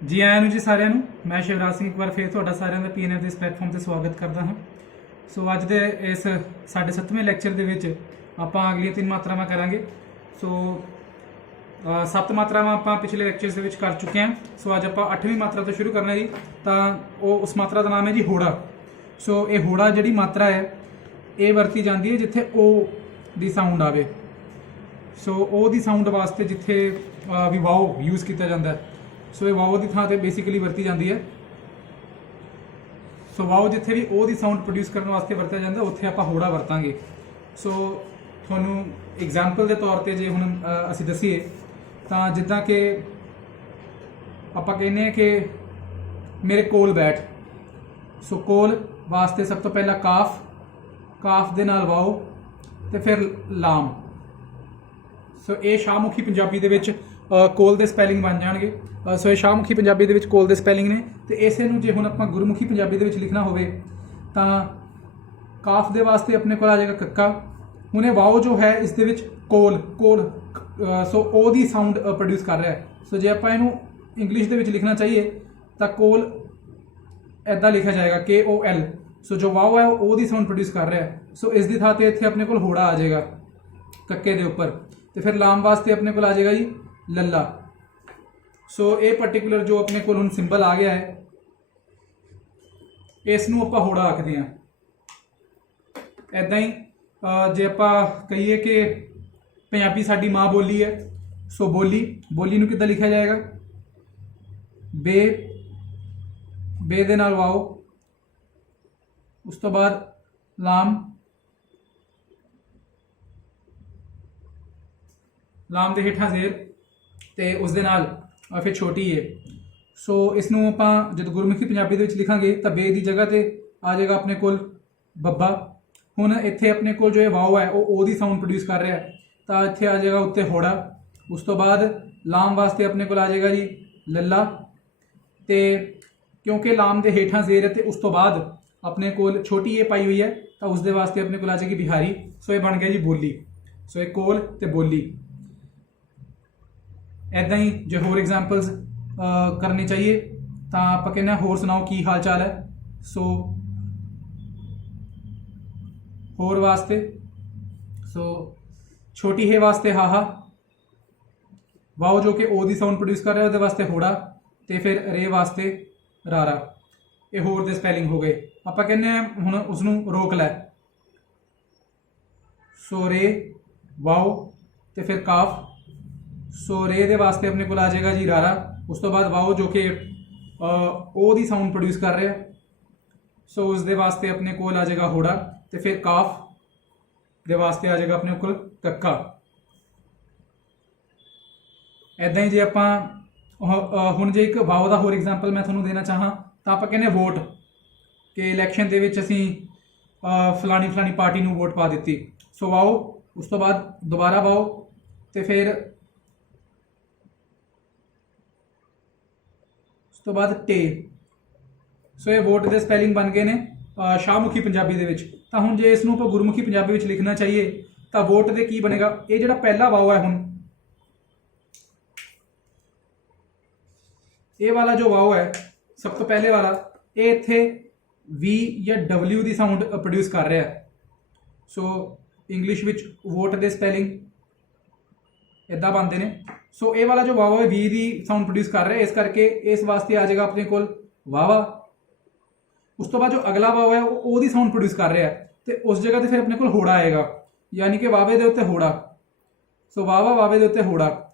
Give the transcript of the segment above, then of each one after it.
जी आया ਨੂੰ ਜੀ ਸਾਰਿਆਂ ਨੂੰ। ਮੈਂ ਸ਼ਿਵਰਾਜ ਸਿੰਘ ਇੱਕ ਵਾਰ ਫੇਰ ਤੁਹਾਡਾ ਸਾਰਿਆਂ ਦਾ ਪੀਐਨਐਫ ਦੇ ਇਸ ਪਲੇਟਫਾਰਮ ਤੇ ਸਵਾਗਤ ਕਰਦਾ ਹਾਂ। ਸੋ ਅੱਜ ਦੇ ਇਸ ਸਾਡੇ 7ਵੇਂ ਲੈਕਚਰ ਦੇ ਵਿੱਚ ਆਪਾਂ ਅਗਲੀਆਂ 3 ਮਾਤਰਾਵਾਂ ਕਰਾਂਗੇ। ਸੋ 7 ਮਾਤਰਾਵਾਂ ਆਪਾਂ ਪਿਛਲੇ ਲੈਕਚਰਸ ਦੇ ਵਿੱਚ ਕਰ ਚੁੱਕੇ ਹਾਂ। ਸੋ ਅੱਜ ਆਪਾਂ 8ਵੀਂ ਮਾਤਰਾ ਤੋਂ ਸ਼ੁਰੂ ਕਰਨਾ ਜੀ। ਤਾਂ ਉਹ ਉਸ ਮਾਤਰਾ ਦਾ ਨਾਮ ਹੈ ਜੀ ਹੋੜਾ। ਸੋ ਇਹ ਹੋੜਾ ਜਿਹੜੀ ਮਾਤਰਾ ਹੈ ਇਹ ਵਰਤੀ ਜਾਂਦੀ ਹੈ ਜਿੱਥੇ ਓ ਦੀ ਸਾਊਂਡ ਆਵੇ। ਸੋ ਉਹ ਦੀ ਸਾਊਂਡ ਵਾਸਤੇ ਜਿੱਥੇ ਵੀ ਵਾਓ ਯੂਜ਼ ਕੀਤਾ ਜਾਂਦਾ ਹੈ। ਸੋ ਇਹ ਵਾਓ ਦੀ ਥਾਂ ਤੇ ਬੇਸਿਕਲੀ ਵਰਤੀ ਜਾਂਦੀ ਹੈ। ਸੋ ਵਾਓ ਜਿੱਥੇ ਵੀ ਉਹ ਦੀ ਸਾਊਂਡ ਪ੍ਰੋਡਿਊਸ ਕਰਨ ਵਾਸਤੇ ਵਰਤਿਆ ਜਾਂਦਾ ਉੱਥੇ ਆਪਾਂ ਹੋੜਾ ਵਰਤਾਂਗੇ। ਸੋ ਤੁਹਾਨੂੰ ਐਗਜ਼ਾਮਪਲ ਦੇ ਤੌਰ ਤੇ ਜੇ ਹੁਣ ਅਸੀਂ ਦੱਸੀਏ ਤਾਂ ਜਿੱਦਾਂ ਕਿ ਆਪਾਂ ਕਹਿੰਦੇ ਹਾਂ ਕਿ ਮੇਰੇ ਕੋਲ ਬੈਠ। ਸੋ ਕੋਲ ਵਾਸਤੇ ਸਭ ਤੋਂ ਪਹਿਲਾਂ ਕਾਫ ਦੇ ਨਾਲ ਵਾਓ ਤੇ ਫਿਰ ਲਾਮ। ਸੋ ਇਹ ਸ਼ਾਹਮੁਖੀ ਪੰਜਾਬੀ ਦੇ ਵਿੱਚ ਕੋਲ ਦੇ ਸਪੈਲਿੰਗ ਬਣ ਜਾਣਗੇ। ਸੋ ਇਹ ਸ਼ਾਹਮੁਖੀ ਪੰਜਾਬੀ ਦੇ ਵਿੱਚ ਕੋਲ ਦੇ ਸਪੈਲਿੰਗ ਨੇ। ਤੇ ਇਸੇ ਨੂੰ ਜੇ ਹੁਣ ਆਪਾਂ ਗੁਰਮੁਖੀ ਪੰਜਾਬੀ ਦੇ ਵਿੱਚ ਲਿਖਣਾ ਹੋਵੇ ਤਾਂ ਕਾਫ ਦੇ ਵਾਸਤੇ ਆਪਣੇ ਕੋਲ ਆ ਜਾਏਗਾ ਕੱਕਾ। ਹੁਣ ਇਹ ਵਾਓ ਜੋ ਹੈ ਇਸ ਦੇ ਵਿੱਚ ਕੋਲ ਸੋ ਉਹ ਦੀ ਸਾਊਂਡ ਪ੍ਰੋਡਿਊਸ ਕਰ ਰਿਹਾ ਹੈ। ਸੋ ਜੇ ਆਪਾਂ ਇਹਨੂੰ ਇੰਗਲਿਸ਼ ਦੇ ਵਿੱਚ ਲਿਖਣਾ ਚਾਹੀਏ ਤਾਂ ਕੋਲ ਇੱਦਾਂ ਲਿਖਿਆ ਜਾਏਗਾ KOL। ਸੋ ਜੋ ਵਾਓ ਹੈ ਉਹ ਦੀ ਸਾਊਂਡ ਪ੍ਰੋਡਿਊਸ ਕਰ ਰਿਹਾ ਹੈ। ਸੋ ਇਸ ਦੀ ਥਾਂ ਤੇ ਇੱਥੇ ਆਪਣੇ ਕੋਲ ਹੋੜਾ ਆ ਜਾਏਗਾ ਕੱਕੇ ਦੇ ਉੱਪਰ। ਤੇ ਫਿਰ ਲਾਮ ਵਾਸਤੇ ਆਪਣੇ ਕੋਲ ਆ ਜਾਏਗਾ ਜੀ ਲੱਲਾ। ਸੋ ਇਹ ਪਰਟੀਕੂਲਰ ਜੋ ਆਪਣੇ ਕੋਲ ਹੁਣ ਸਿੰਬਲ ਆ ਗਿਆ ਹੈ ਇਸ ਨੂੰ ਆਪਾਂ ਹੋੜਾ ਆਖਦੇ ਹਾਂ। ਇੱਦਾਂ ਹੀ ਜੇ ਆਪਾਂ ਕਹੀਏ ਕਿ ਪੰਜਾਬੀ ਸਾਡੀ ਮਾਂ ਬੋਲੀ ਹੈ। ਸੋ ਬੋਲੀ ਨੂੰ ਕਿੱਦਾਂ ਲਿਖਿਆ ਜਾਏਗਾ? ਬੇ ਦੇ ਨਾਲ ਵਾਓ, ਉਸ ਤੋਂ ਬਾਅਦ ਲਾਮ ਦੇ ਹੇਠਾਂ ਜ਼ੇਰ ਤੇ ਉਸ ਦੇ ਨਾਲ ਫਿਰ ਛੋਟੀ ਏ। ਸੋ ਇਸ ਨੂੰ ਆਪਾਂ ਜਦ ਗੁਰਮੁਖੀ ਪੰਜਾਬੀ ਦੇ ਵਿੱਚ ਲਿਖਾਂਗੇ ਤਾਂ ਬੇ ਦੀ ਜਗ੍ਹਾ ਤੇ ਆ ਜਾਏਗਾ ਆਪਣੇ ਕੋਲ ਬੱਬਾ। ਹੁਣ ਇੱਥੇ ਆਪਣੇ ਕੋਲ ਜੋ ਇਹ ਵਾਓ ਹੈ ਉਹ ਦੀ ਸਾਊਂਡ ਪ੍ਰੋਡਿਊਸ ਕਰ ਰਿਹਾ ਹੈ ਤਾਂ ਇੱਥੇ ਆ ਜਾਏਗਾ ਉੱਤੇ ਹੋੜਾ। ਉਸ ਤੋਂ ਬਾਅਦ ਲਾਮ ਵਾਸਤੇ ਆਪਣੇ ਕੋਲ ਆ ਜਾਏਗਾ ਜੀ ਲੱਲਾ। ਤੇ ਕਿਉਂਕਿ ਲਾਮ ਦੇ ਹੇਠਾਂ ਜ਼ੇਰ ਹੈ ਤੇ ਉਸ ਤੋਂ ਬਾਅਦ ਆਪਣੇ ਕੋਲ ਛੋਟੀ ਏ ਪਾਈ ਹੋਈ ਹੈ ਤਾਂ ਉਸ ਦੇ ਵਾਸਤੇ ਆਪਣੇ ਕੋਲ ਆ ਜਾਏਗੀ ਬਿਹਾਰੀ। ਸੋ ਇਹ ਬਣ ਗਿਆ ਜੀ ਬੋਲੀ। ਸੋ ਇਹ ਕੋਲ ਤੇ ਬੋਲੀ। ਇੱਦਾਂ ਹੀ ਜੇ ਹੋਰ ਐਗਜ਼ਾਮਪਲਸ ਕਰਨੀ ਚਾਹੀਏ ਤਾਂ ਆਪਾਂ ਕਹਿੰਦੇ ਹਾਂ ਹੋਰ ਸੁਣਾਓ ਕੀ ਹਾਲ ਚਾਲ ਹੈ। ਸੋ ਹੋਰ ਵਾਸਤੇ ਛੋਟੀ ਹੈ ਵਾਸਤੇ ਹਾਹਾ। ਵਾਓ ਜੋ ਕਿ ਉਹ ਦੀ ਸਾਊਂਡ ਪ੍ਰੋਡਿਊਸ ਕਰ ਰਿਹਾ ਉਹਦੇ ਵਾਸਤੇ ਹੋੜਾ। ਤੇ ਫਿਰ ਰੇ ਵਾਸਤੇ ਰਾਰਾ। ਇਹ ਹੋਰ ਦੇ ਸਪੈਲਿੰਗ ਹੋ ਗਏ। ਆਪਾਂ ਕਹਿੰਦੇ ਹਾਂ ਹੁਣ ਉਸਨੂੰ ਰੋਕ ਲੈ। ਸੋ ਰੇ ਵਾਓ ਤੇ ਫਿਰ ਕਾਫ। ਸੋ ਰੇ ਦੇ ਵਾਸਤੇ ਆਪਣੇ ਕੋਲ ਆ ਜਾਏਗਾ ਜੀ ਰਾਰਾ। ਉਸ ਤੋਂ ਬਾਅਦ ਵਾਓ ਜੋ ਕਿ ਉਹ ਦੀ ਸਾਊਂਡ ਪ੍ਰੋਡਿਊਸ ਕਰ ਰਿਹਾ। ਸੋ ਉਸ ਦੇ ਵਾਸਤੇ ਆਪਣੇ ਕੋਲ ਆ ਜਾਏਗਾ ਹੋੜਾ। ਤੇ ਫਿਰ ਕਾਫ ਦੇ ਵਾਸਤੇ ਆ ਜਾਏਗਾ ਆਪਣੇ ਕੋਲ ਕੱਕਾ। ਇੱਦਾਂ ਹੀ ਜੇ ਆਪਾਂ ਹੁਣ ਜੇ ਇੱਕ ਵਾਓ ਦਾ ਹੋਰ ਐਗਜ਼ਾਮਪਲ ਮੈਂ ਤੁਹਾਨੂੰ ਦੇਣਾ ਚਾਹਾਂ ਤਾਂ ਆਪਾਂ ਕਹਿੰਦੇ ਵੋਟ ਕਿ ਇਲੈਕਸ਼ਨ ਦੇ ਵਿੱਚ ਅਸੀਂ ਫਲਾਣੀ ਪਾਰਟੀ ਨੂੰ ਵੋਟ ਪਾ ਦਿੱਤੀ। ਸੋ ਵਾਓ, ਉਸ ਤੋਂ ਬਾਅਦ ਦੁਬਾਰਾ ਵਾਓ ਤੇ ਫਿਰ ਉਸ ਤੋਂ ਬਾਅਦ ਟੇ। ਸੋ ਇਹ ਵੋਟ ਦੇ ਸਪੈਲਿੰਗ ਬਣ ਗਏ ਨੇ ਸ਼ਾਹਮੁਖੀ ਪੰਜਾਬੀ ਦੇ ਵਿੱਚ। ਤਾਂ ਹੁਣ ਜੇ ਇਸ ਨੂੰ ਆਪਾਂ ਗੁਰਮੁਖੀ ਪੰਜਾਬੀ ਵਿੱਚ ਲਿਖਣਾ ਚਾਹੀਏ ਤਾਂ ਵੋਟ ਦੇ ਕੀ ਬਣੇਗਾ? ਇਹ ਜਿਹੜਾ ਪਹਿਲਾ ਵਾਓ ਹੈ ਹੁਣ ਇਹ ਵਾਲਾ ਜੋ ਵਾਓ ਹੈ ਸਭ ਤੋਂ ਪਹਿਲੇ ਵਾਲਾ ਇਹ ਇੱਥੇ V ਜਾਂ W ਦੀ ਸਾਊਂਡ ਪ੍ਰੋਡਿਊਸ ਕਰ ਰਿਹਾ ਹੈ। ਸੋ ਇੰਗਲਿਸ਼ ਵਿੱਚ ਵੋਟ ਦੇ ਸਪੈਲਿੰਗ ਇੱਦਾਂ ਬਣਦੇ ਨੇ। ਸੋ ਇਹ ਵਾਲਾ ਜੋ ਵਾਵਾ ਹੈ V ਦੀ ਸਾਊਂਡ ਪ੍ਰੋਡਿਊਸ ਕਰ ਰਿਹਾ, ਇਸ ਕਰਕੇ ਇਸ ਵਾਸਤੇ ਆ ਜਾਏਗਾ ਆਪਣੇ ਕੋਲ ਵਾਵਾ। ਉਸ ਤੋਂ ਬਾਅਦ ਜੋ ਅਗਲਾ ਵਾਵਾ ਹੈ ਉਹ ਉਹਦੀ ਸਾਊਂਡ ਪ੍ਰੋਡਿਊਸ ਕਰ ਰਿਹਾ ਤੇ ਉਸ ਜਗ੍ਹਾ ਤੇ ਫਿਰ ਆਪਣੇ ਕੋਲ ਹੋੜਾ ਆਏਗਾ, ਯਾਨੀ ਕਿ ਵਾਵੇ ਦੇ ਉੱਤੇ ਹੋੜਾ। ਸੋ ਵਾਵੇ ਦੇ ਉੱਤੇ ਹੋੜਾ।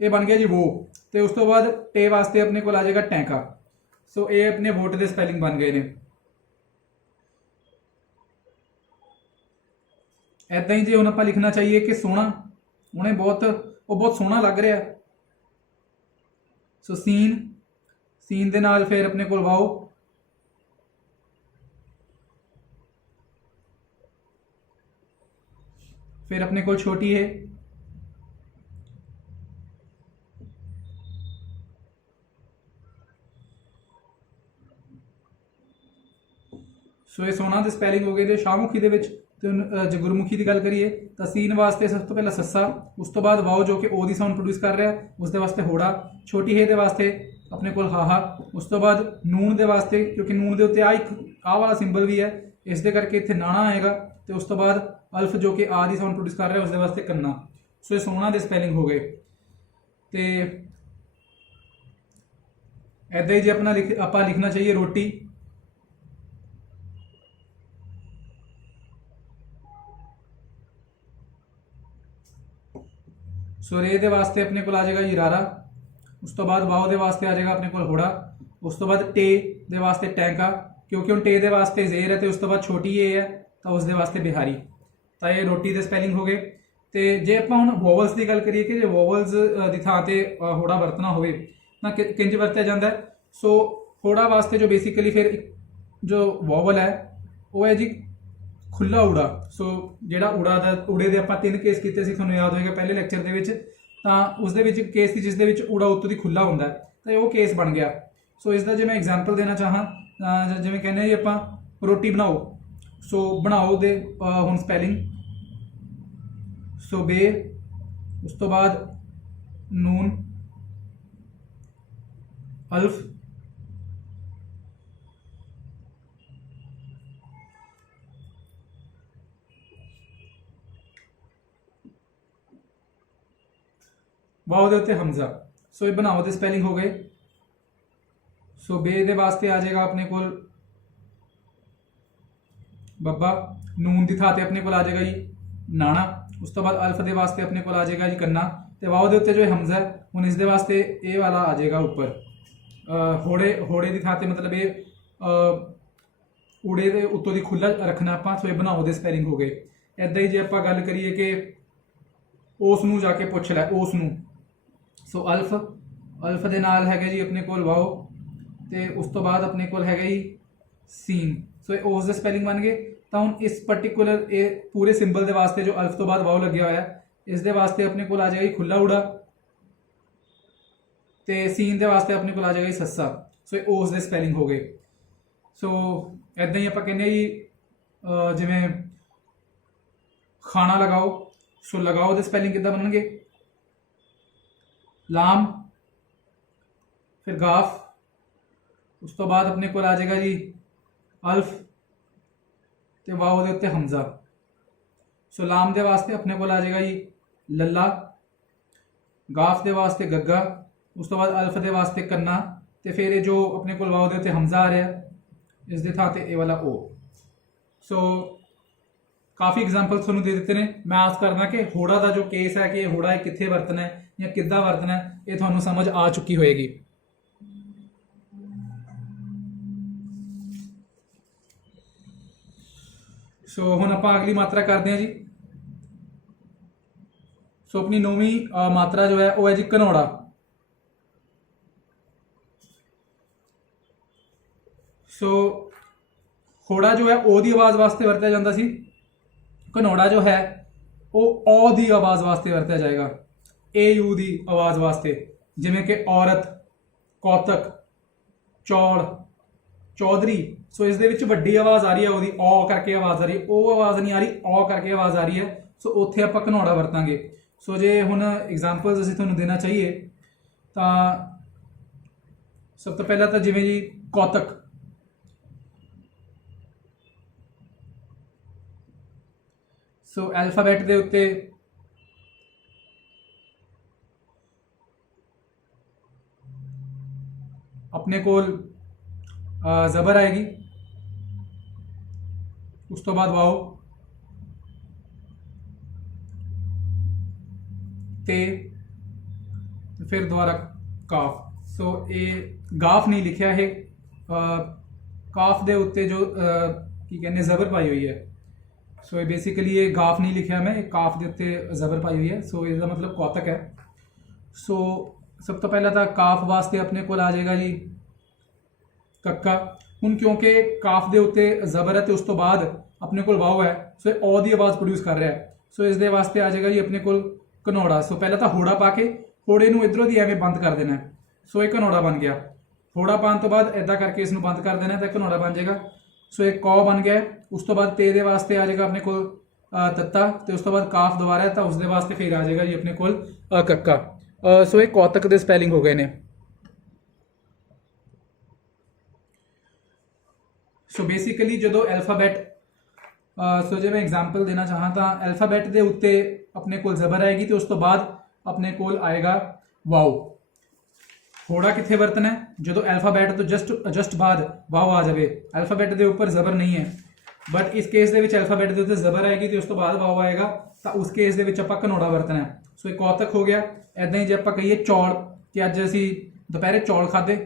ਇਹ ਬਣ ਗਿਆ ਜੀ ਵੋ। ਤੇ ਉਸ ਤੋਂ ਬਾਅਦ ਟੇ ਵਾਸਤੇ ਆਪਣੇ ਕੋਲ ਆ ਜਾਏਗਾ ਟੈਂਕਾ। ਸੋ ਇਹ ਆਪਣੇ ਵੋਟ ਦੇ ਸਪੈਲਿੰਗ ਬਣ ਗਏ ਨੇ। ਇੱਦਾਂ ਹੀ ਜੇ ਹੁਣ ਆਪਾਂ ਲਿਖਣਾ ਚਾਹੀਏ ਕਿ ਸੋਹਣਾ, ਉਹਨੇ ਬਹੁਤ ਸੋਹਣਾ ਲੱਗ ਰਿਹਾ। ਸੋ ਸੀਨ ਦੇ ਨਾਲ ਫਿਰ ਆਪਣੇ ਕੋਲ ਵਾਓ। ਫਿਰ ਆਪਣੇ ਕੋਲ ਛੋਟੀ ਹੈ। ਸੋ ਇਹ ਸੋਨਾ ਦੇ ਸਪੈਲਿੰਗ ਹੋ ਗਏ ਤੇ ਸ਼ਾਹਮੁਖੀ ਦੇ ਵਿੱਚ। ਤੇ ਜੇ ਗੁਰਮੁਖੀ ਦੀ ਗੱਲ ਕਰੀਏ ਤਾਂ ਸੀਨ ਵਾਸਤੇ ਸਭ ਤੋਂ ਪਹਿਲਾਂ ਸੱਸਾ, ਉਸ ਤੋਂ ਬਾਅਦ ਵਾਓ ਜੋ ਕਿ ਓ ਦੀ ਸਾਊਂਡ ਪ੍ਰੋਡਿਊਸ ਕਰ ਰਿਹਾ, ਉਸ ਦੇ ਵਾਸਤੇ ਹੋੜਾ, ਛੋਟੀ ਹੈ ਦੇ ਵਾਸਤੇ अपने कोल हाहा। उस तो बाद नून के वास्ते, क्योंकि नून के उत्ते आ वाला सिंबल भी है, इस दे करके इत्थे नाना आएगा। तो उस तो बाद अल्फ जो कि आ दी साउंड प्रोड्यूस कर रहा है, उसके वास्ते कन्ना। सो ये सोना के स्पैलिंग हो गए। तो ऐदा ही जे अपना आपां लिखना चाहिए रोटी, सो रे दे वास्ते अपने को आ जाएगा जी रारा। उस तो बाद वाओ दे वास्ते आ जाएगा अपने को होड़ा। उस तो बाद टे दे वास्ते टैंका, क्योंकि हम टे दे वास्ते जेर है, तो उस तो बाद छोटी ए है, तो उसके वास्ते बिहारी। तो ये रोटी के स्पैलिंग हो गए। तो जे आप हम वोवल्स की गल करिए कि जो वोवल्स की थां ते होड़ा वरतना होवे तां किंज वरत्या जांदा है। सो होड़ा वास्ते जो बेसिकली फिर जो वोवल है वो है जी खुला उड़ा। सो ਜਿਹੜਾ ਉੜਾ ਦਾ ਉੜੇ ਦੇ ਆਪਾਂ 3 ਕੇਸ ਕੀਤੇ ਸੀ, ਤੁਹਾਨੂੰ ਯਾਦ ਹੋਏਗਾ ਪਹਿਲੇ ਲੈਕਚਰ ਦੇ ਵਿੱਚ। ਤਾਂ ਉਸ ਦੇ ਵਿੱਚ ਕੇਸ ਸੀ ਜਿਸ ਦੇ ਵਿੱਚ ਉੜਾ ਉੱਤੋਂ ਦੀ ਖੁੱਲਾ ਹੁੰਦਾ ਤਾਂ ਉਹ ਕੇਸ ਬਣ ਗਿਆ। ਸੋ ਇਸ ਦਾ ਜੇ ਮੈਂ ਐਗਜ਼ਾਮਪਲ ਦੇਣਾ ਚਾਹਾਂ, ਜਿਵੇਂ ਕਹਿੰਦੇ ਜੀ ਆਪਾਂ ਰੋਟੀ ਬਣਾਓ, ਸੋ ਬਣਾਓ ਦੇ ਹੁਣ ਸਪੈਲਿੰਗ, ਸੋ ਬੇ, ਉਸ ਤੋਂ ਬਾਅਦ ਨੂਨ, ਅਲਫ, वाओ दे उत्ते हमजा। सो ये बनाओ दे स्पैलिंग हो गए। सो बे दे वास्ते आ जाएगा अपने कोल बब्बा, नून की थां ते अपने कोल आ जाएगा जी नाना। उस तो बाद अल्फ दे वास्ते अपने कोल आ जाएगा जी कन्ना। तो वाओ दे उत्ते जो हमजा है हुण इस दे वास्ते ये वाला आ जाएगा ऊपर होड़े, होड़े की थां ते मतलब ये उड़े दे उत्तों दी खुला रखना आपां। सो ये बनाओ दे स्पैलिंग हो गए। ऐदा ही जे आपां गल करिए कि उस नूं जाके पुछ लै, उस नूं, सो अल्फ, अल्फ दे नाल हैगा जी अपने कोल वाओ, ते उस तो बाद अपने कोल हैगा जी सीन। सो ये उस दे स्पैलिंग बन गए। तो हुण इस पर्टिकुलर ये पूरे सिंबल के वास्ते जो अल्फ तो बाद वाओ लग्या होया, इस दे वास्ते अपने कोल आ जाएगा जी खुला उड़ा, ते सीन के वास्ते अपने कोल आ जाएगा जी सस्सा। सो ये उस दे स्पैलिंग हो गए। सो ऐदा ही आपां कहने जी जिवें खाना लगाओ, सो लगाओ दे स्पैलिंग किद्दां बनणगे, लाम, फिर गाफ, उस तो बाद अपने को आ जाएगा जी अल्फ, ते वाओ दे उत्ते हमजा। सो लाम दे वास्ते अपने को आ जाएगा जी लल्ला, गाफ दे वास्ते गग्गा, उस तो बाद अल्फ दे वास्ते कन्ना, ते फिर ये जो अपने को वाओ दे उत्ते हमजा आ रहा है, इस दे थां ते ए वाला ओ। सो काफ़ी एग्जाम्पल्स तुहानूं दे दिते ने। मैं आस करदा कि होड़ा का जो केस है कि होड़ा कित्थे वरतना है या किद्दां वरतना है, ये तुहानूं समझ आ चुकी होएगी। सो हुण आपां अगली मात्रा करते हैं जी। सो अपनी 9वीं मात्रा जो है वो है जी घनौड़ा। सो होड़ा जो है ओ दी आवाज़ वास्ते वरत्या जांदा सी, घनौड़ा जो है वो ओ दी आवाज़ वास्ते वरत्या जाएगा, ए यू दी आवाज़ वास्ते। जिमें कि औरत, कौतक, चौड़, चौधरी। सो इस दे विच वड्डी आवाज़ आ रही है, ओदी ओ करके आवाज़ आ रही है, ओ आवाज़ नहीं आ रही, ओ करके आवाज़ आ रही है। सो उत्थे आपां घनौड़ा वरतांगे। सो जे हुण एग्जाम्पल्स असीं तुहानूं देना चाहिए तां सब तो पहला तो जिमें जी कौतक, सो एल्फाबैट के उत्ते अपने कोल जबर आएगी, उस तो बाद वाओ, ते फिर दोबारा काफ। सो ये गाफ नहीं लिखा है, काफ दे उत्ते जो की कहने जबर पाई हुई है। सो ये बेसिकली ये गाफ नहीं लिखा मैं, काफ के उत्ते जबर पाई हुई है। सो इसका मतलब कौतक है। सो सब तो पहला तो काफ वास्ते अपने को आ जाएगा जी कक्का। हुण क्योंकि काफ के उत्ते जबर है तो उस तो बाद अपने को वाओ है, सो ओ दी आवाज़ प्रोड्यूस कर रहा है। सो इस दे वास्ते आ जाएगा जी अपने को घनौड़ा। सो पहला तो होड़ा पा के होड़े नूं इधरों दी एवें बंद कर देना है। सो एक घनौड़ा बन गया। होड़ा पाने तो बाद इदा करके इसनूं बंद कर देना तो घनौड़ा बन जाएगा। सो एक कौ बन गया। उस तो बाद ते दे वास्ते आ जाएगा अपने को तत्ता, तो उस तो बाद काफ दोबारा है तो उसके वास्ते फिर आ जाएगा जी अपने को कक्का। सो एक कौतक के स्पैलिंग हो गए ने। ਸੋ ਬੇਸਿਕਲੀ ਜਦੋਂ ਐਲਫਾਬੈਟ ਸੋ ਜੇ ਮੈਂ ਐਗਜ਼ਾਮਪਲ ਦੇਣਾ ਚਾਹਾਂ ਤਾਂ ਐਲਫਾਬੈਟ ਦੇ ਉੱਤੇ ਆਪਣੇ ਕੋਲ ਜ਼ਬਰ ਆਏਗੀ ਤੇ ਉਸ ਤੋਂ ਬਾਅਦ ਆਪਣੇ ਕੋਲ ਆਏਗਾ ਵਾਓ। ਹੋੜਾ ਕਿੱਥੇ ਵਰਤਣਾ ਹੈ? ਜਦੋਂ ਐਲਫਾਬੈਟ ਤੋਂ ਜਸਟ ਬਾਅਦ ਵਾਓ ਆ ਜਾਵੇ। ਐਲਫਾਬੈਟ ਦੇ ਉੱਪਰ ਜ਼ਬਰ ਨਹੀਂ ਹੈ, ਬਟ ਇਸ ਕੇਸ ਦੇ ਵਿੱਚ ਐਲਫਾਬੈਟ ਦੇ ਉੱਤੇ ਜ਼ਬਰ ਆਏਗੀ ਤੇ ਉਸ ਤੋਂ ਬਾਅਦ ਵਾਓ ਆਏਗਾ, ਤਾਂ ਉਸ ਕੇਸ ਦੇ ਵਿੱਚ ਆਪਾਂ ਘਨੌੜਾ ਵਰਤਣਾ ਹੈ। ਸੋ ਇਹ ਕੌਤਕ ਹੋ ਗਿਆ। ਐਦਾਂ ਹੀ ਜੇ ਆਪਾਂ ਕਹੀਏ ਚੌਲ, ਕਿ ਅੱਜ ਅਸੀਂ ਦੁਪਹਿਰੇ ਚੌਲ ਖਾਦੇ,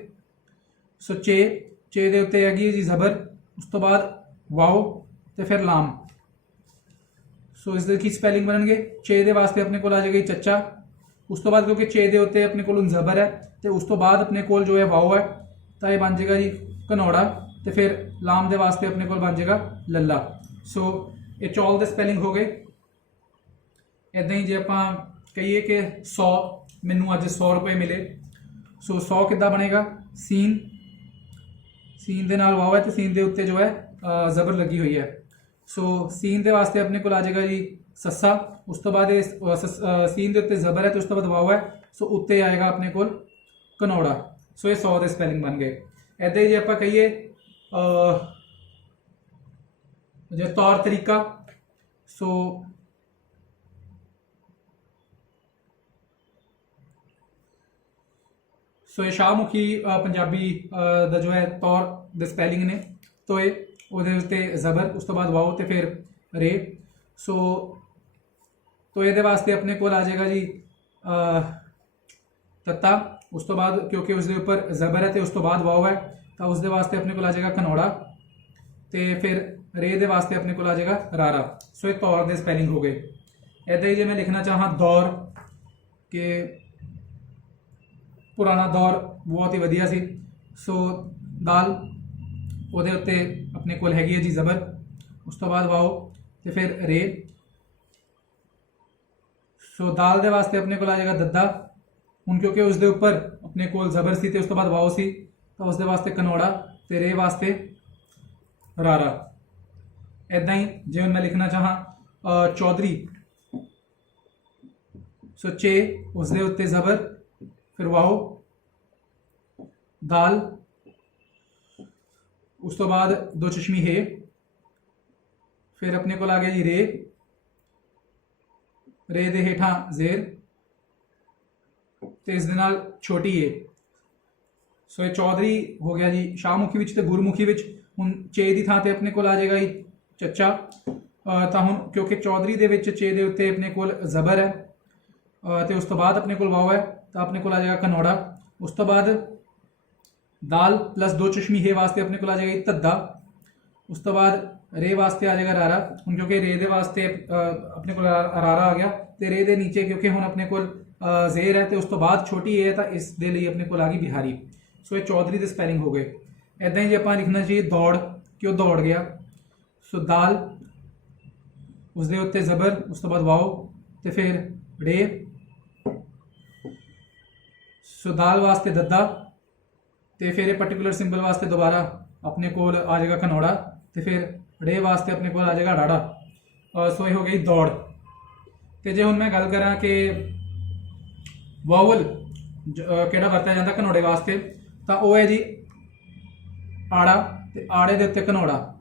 ਸੋ ਚੇ ਦੇ ਉੱਤੇ ਹੈਗੀ ਜੀ ਜ਼ਬਰ, ਉਸ ਤੋਂ ਬਾਅਦ ਵਾਓ ਤੇ ਫਿਰ ਲਾਮ। ਸੋ ਇਸ ਦੇ ਕੀ ਸਪੈਲਿੰਗ ਬਣਨਗੇ? ਚੇ ਦੇ ਵਾਸਤੇ ਆਪਣੇ ਕੋਲ ਆ ਜਾਏਗੀ ਚੱਚਾ, ਉਸ ਤੋਂ ਬਾਅਦ ਕਿਉਂਕਿ ਚੇ ਦੇ ਉੱਤੇ ਆਪਣੇ ਕੋਲ ਹੁਣ ਜ਼ਬਰ ਹੈ ਤੇ ਉਸ ਤੋਂ ਬਾਅਦ ਆਪਣੇ ਕੋਲ ਜੋ ਹੈ ਵਾਓ ਹੈ, ਤਾਂ ਇਹ ਬਣ ਜਾਏਗਾ ਜੀ ਘਨੌੜਾ, ਤੇ ਫਿਰ ਲਾਮ ਦੇ ਵਾਸਤੇ ਆਪਣੇ ਕੋਲ ਬਣ ਜਾਏਗਾ ਲੱਲਾ। ਸੋ ਇਹ ਚੌਲ ਦੇ ਸਪੈਲਿੰਗ ਹੋ ਗਏ। ਇੱਦਾਂ ਹੀ ਜੇ ਆਪਾਂ ਕਹੀਏ ਕਿ 100, ਮੈਨੂੰ ਅੱਜ 100 ਰੁਪਏ ਮਿਲੇ, ਸੋ 100 ਕਿੱਦਾਂ ਬਣੇਗਾ? ਸੀਨ ਦੇ ਨਾਲ ਵਾਓ ਹੈ ਤੇ ਸੀਨ ਦੇ ਉੱਤੇ ਜੋ ਹੈ ਜ਼ਬਰ ਲੱਗੀ ਹੋਈ ਹੈ। ਸੋ ਸੀਨ ਦੇ ਵਾਸਤੇ ਆਪਣੇ ਕੋਲ ਆ ਜਾਏਗਾ ਜੀ ਸੱਸਾ, ਉਸ ਤੋਂ ਬਾਅਦ ਸੀਨ ਦੇ ਉੱਤੇ ਜ਼ਬਰ ਹੈ ਤੇ ਉਸ ਤੋਂ ਬਾਅਦ ਵਾਓ ਹੈ, ਸੋ ਉੱਤੇ ਆਏਗਾ ਆਪਣੇ ਕੋਲ ਘਨੌੜਾ। ਸੋ ਇਹ 100 ਦੇ ਸਪੈਲਿੰਗ ਬਣ ਗਏ। ਇੱਦਾਂ ਹੀ ਜੇ ਆਪਾਂ ਕਹੀਏ ਜੇ ਤੌਰ ਤਰੀਕਾ, ਸੋ ਇਹ ਸ਼ਾਹਮੁਖੀ ਪੰਜਾਬੀ ਦਾ ਜੋ ਹੈ ਤੌਰ ਦੇ ਸਪੈਲਿੰਗ ਨੇ, ਤੋ ਇਹ ਉਹਦੇ ਉੱਤੇ ਜ਼ਬਰ, ਉਸ ਤੋਂ ਬਾਅਦ ਵਾਓ ਤੇ ਫਿਰ ਰੇ। ਸੋ ਤੋ ਇਹਦੇ ਵਾਸਤੇ ਆਪਣੇ ਕੋਲ ਆ ਜਾਏਗਾ ਜੀ ਤੱਤਾ, ਉਸ ਤੋਂ ਬਾਅਦ ਕਿਉਂਕਿ ਉਸਦੇ ਉੱਪਰ ਜ਼ਬਰ ਹੈ ਤੇ ਉਸ ਤੋਂ ਬਾਅਦ ਵਾਓ ਹੈ, ਤਾਂ ਉਸਦੇ ਵਾਸਤੇ ਆਪਣੇ ਕੋਲ ਆ ਜਾਏਗਾ ਘਨੌੜਾ, ਤੇ ਫਿਰ ਰੇ ਦੇ ਵਾਸਤੇ ਆਪਣੇ ਕੋਲ ਆ ਜਾਏਗਾ ਰਾਰਾ। ਸੋ ਇਹ ਤੌਰ ਦੇ ਸਪੈਲਿੰਗ ਹੋ ਗਏ। ਇੱਦਾਂ ਹੀ ਜੇ ਮੈਂ ਲਿਖਣਾ ਚਾਹਾਂ ਦੌਰ, ਕਿ ਪੁਰਾਣਾ ਦੌਰ ਬਹੁਤ ਹੀ ਵਧੀਆ ਸੀ, ਸੋ ਦਾਲ, ਉਹਦੇ ਉੱਤੇ ਆਪਣੇ ਕੋਲ ਹੈਗੀ ਹੈ ਜੀ ਜ਼ਬਰ, ਉਸ ਤੋਂ ਬਾਅਦ ਵਾਓ ਤੇ ਫਿਰ ਰੇ। ਸੋ ਦਾਲ ਦੇ ਵਾਸਤੇ ਆਪਣੇ ਕੋਲ ਆ ਜਾਏਗਾ ਦੱਦਾ, ਹੁਣ ਕਿਉਂਕਿ ਉਸ ਦੇ ਉੱਪਰ ਆਪਣੇ ਕੋਲ ਜ਼ਬਰ ਸੀ ਤੇ ਉਸ ਤੋਂ ਬਾਅਦ ਵਾਓ ਸੀ, ਤਾਂ ਉਸ ਦੇ ਵਾਸਤੇ ਘਨੌੜਾ ਤੇ ਰੇ ਵਾਸਤੇ ਰਾਰਾ। ਇੱਦਾਂ ਹੀ ਜੇ ਹੁਣ ਮੈਂ ਲਿਖਣਾ ਚਾਹਾਂ ਚੌਧਰੀ, ਸੋ ਚੇ, ਉਸ ਦੇ ਉੱਤੇ ਜ਼ਬਰ, ਫਿਰ ਵਾਓ, ਦਾਲ, ਉਸ ਤੋਂ ਬਾਅਦ ਦੋ ਚਸ਼ਮੀ ਹੈ, ਫਿਰ ਆਪਣੇ ਕੋਲ ਆ ਗਿਆ ਜੀ ਰੇ ਦੇ ਹੇਠਾਂ ਜ਼ੇਰ ਤੇ ਇਸ ਦੇ ਨਾਲ ਛੋਟੀ ਏ। ਸੋ ਇਹ ਚੌਧਰੀ ਹੋ ਗਿਆ ਜੀ ਸ਼ਾਹਮੁਖੀ ਵਿੱਚ ਤੇ ਗੁਰਮੁਖੀ ਵਿੱਚ। ਹੁਣ ਚੇ ਦੀ ਥਾਂ ਤੇ ਆਪਣੇ ਕੋਲ ਆ ਜਾਏਗਾ ਜੀ ਚੱਚਾ, ਤਾਂ ਹੁਣ ਕਿਉਂਕਿ ਚੌਧਰੀ ਦੇ ਵਿੱਚ ਚੇ ਦੇ ਉੱਤੇ ਆਪਣੇ ਕੋਲ ਜ਼ਬਰ ਹੈ ਤੇ ਉਸ ਤੋਂ ਬਾਅਦ ਆਪਣੇ ਕੋਲ ਵਾਓ ਹੈ, ਤਾਂ ਆਪਣੇ ਕੋਲ ਆ ਜਾਏਗਾ ਘਨੌੜਾ। ਉਸ ਤੋਂ ਬਾਅਦ ਦਾਲ ਪਲੱਸ ਦੋ ਚਸ਼ਮੀ ਹੈ ਵਾਸਤੇ ਆਪਣੇ ਕੋਲ ਆ ਜਾਏਗਾ ਧੱਦਾ, ਉਸ ਤੋਂ ਬਾਅਦ ਰੇ ਵਾਸਤੇ ਆ ਜਾਏਗਾ ਰਾਰਾ। ਹੁਣ ਕਿਉਂਕਿ ਰੇ ਦੇ ਵਾਸਤੇ ਆਪਣੇ ਕੋਲ ਰਾਰਾ ਆ ਗਿਆ, ਤੇ ਰੇ ਦੇ ਨੀਚੇ ਕਿਉਂਕਿ ਹੁਣ ਆਪਣੇ ਕੋਲ ਜ਼ੇਰ ਹੈ ਤੇ ਉਸ ਤੋਂ ਬਾਅਦ ਛੋਟੀ ਏ, ਤਾਂ ਇਸ ਦੇ ਲਈ ਆਪਣੇ ਕੋਲ ਆ ਗਈ ਬਿਹਾਰੀ। ਸੋ ਇਹ ਚੌਧਰੀ ਦੇ ਸਪੈਲਿੰਗ ਹੋ ਗਏ। ਇੱਦਾਂ ਹੀ ਜੇ ਆਪਾਂ ਲਿਖਣਾ ਚਾਹੀਏ ਦੌੜ, ਕਿ ਉਹ ਦੌੜ ਗਿਆ, ਸੋ ਦਾਲ, ਉਸ ਦੇ ਉੱਤੇ ਜ਼ਬਰ, ਉਸ ਤੋਂ ਬਾਅਦ ਵਾਓ ਤੇ ਫਿਰ ਰੇ। ਸੋ ਦਾਲ ਵਾਸਤੇ ਦੱਦਾ, ਤੇ ਫਿਰ ਇਹ ਪਾਰਟਿਕੂਲਰ ਸਿੰਬਲ ਵਾਸਤੇ ਦੁਬਾਰਾ ਆਪਣੇ ਕੋਲ ਆ ਜਾਏਗਾ ਘਨੌੜਾ, ਤੇ ਫਿਰ ਰੇ ਵਾਸਤੇ ਆਪਣੇ ਕੋਲ ਆ ਜਾਏਗਾ ਰਾੜਾ। ਸੋ ਇਹ ਹੋ ਗਈ ਦੌੜ। ਤੇ ਜੇ ਹੁਣ ਮੈਂ ਗੱਲ ਕਰਾਂ ਕਿ ਵਾਵਲ ਕਿਹੜਾ ਵਰਤਿਆ ਜਾਂਦਾ ਘਨੌੜੇ ਵਾਸਤੇ, ਤਾਂ ਉਹ ਹੈ ਜੀ ਆੜਾ, ਤੇ ਆੜੇ ਦੇ ਉੱਤੇ ਘਨੌੜਾ।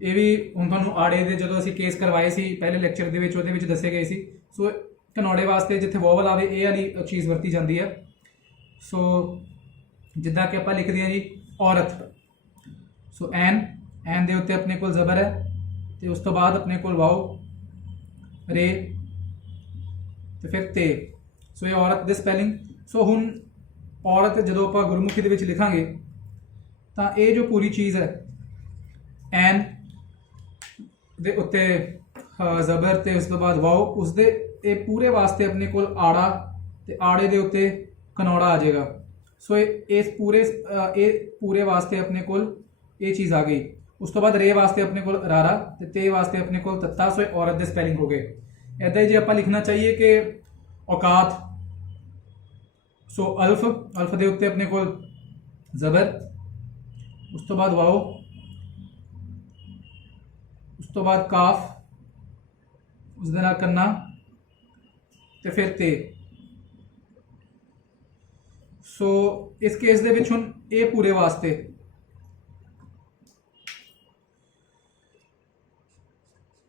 ਇਹ ਵੀ ਹੁਣ ਤੁਹਾਨੂੰ ਆੜੇ ਦੇ ਜਦੋਂ ਅਸੀਂ ਕੇਸ ਕਰਵਾਏ ਸੀ ਪਹਿਲੇ ਲੈਕਚਰ ਦੇ ਵਿੱਚ, ਉਹਦੇ ਵਿੱਚ ਦੱਸੇ ਗਏ ਸੀ। ਸੋ ਘਨੌੜੇ ਵਾਸਤੇ ਜਿੱਥੇ ਵਾਵਲ ਆਵੇ ਇਹ ਵਾਲੀ ਚੀਜ਼ ਵਰਤੀ ਜਾਂਦੀ ਹੈ। ਸੋ ਜਿੱਦਾਂ ਕਿ ਆਪਾਂ ਲਿਖਦੇ ਹਾਂ ਜੀ ਔਰਤ, ਸੋ ਐਨ ਦੇ ਉੱਤੇ ਆਪਣੇ ਕੋਲ ਜ਼ਬਰ ਹੈ ਤੇ ਉਸ ਤੋਂ ਬਾਅਦ ਆਪਣੇ ਕੋਲ ਵਾਓ, ਰੇ ਤੇ ਫਿਰ ਤੇ। ਸੋ ਇਹ ਔਰਤ ਦੇ ਸਪੈਲਿੰਗ। ਸੋ ਹੁਣ ਔਰਤ ਜਦੋਂ ਆਪਾਂ ਗੁਰਮੁਖੀ ਦੇ ਵਿੱਚ ਲਿਖਾਂਗੇ ਤਾਂ ਇਹ ਜੋ ਪੂਰੀ ਚੀਜ਼ ਹੈ, ਐਨ ਦੇ ਉੱਤੇ ਜ਼ਬਰ ਤੇ ਉਸ ਤੋਂ ਬਾਅਦ ਵਾਓ, ਉਸਦੇ ਇਹ ਪੂਰੇ ਵਾਸਤੇ ਆਪਣੇ ਕੋਲ ਆੜਾ, ਤੇ ਆੜੇ ਦੇ ਉੱਤੇ ਘਨੌੜਾ ਆ ਜਾਏਗਾ। ਸੋ ਇਹ ਪੂਰੇ ਵਾਸਤੇ ਆਪਣੇ ਕੋਲ ਇਹ ਚੀਜ਼ ਆ ਗਈ। ਉਸ ਤੋਂ ਬਾਅਦ ਰੇ ਵਾਸਤੇ ਆਪਣੇ ਕੋਲ ਰਾਰਾ, ਤੇ ਤੇ ਵਾਸਤੇ ਆਪਣੇ ਕੋਲ ਤੱਤਾ। ਸੋ ਇਹ ਔਰਤ ਦੇ ਸਪੈਲਿੰਗ ਹੋ ਗਏ। ਇੱਦਾਂ ਹੀ ਜੇ ਆਪਾਂ ਲਿਖਣਾ ਚਾਹੀਏ ਕਿ ਔਕਾਤ, ਸੋ ਅਲਫ ਦੇ ਉੱਤੇ ਆਪਣੇ ਕੋਲ ਜ਼ਬਰ, ਉਸ ਤੋਂ ਬਾਅਦ ਵਾਓ, ਉਸ ਤੋਂ ਬਾਅਦ ਕਾਫ, ਉਸ ਦੇ ਨਾਲ ਕੰਨਾ ਤੇ ਫਿਰ ਤੇ। ਸੋ ਇਸ ਕੇਸ ਦੇ ਵਿੱਚ ਹੁਣ ਇਹ ਪੂਰੇ ਵਾਸਤੇ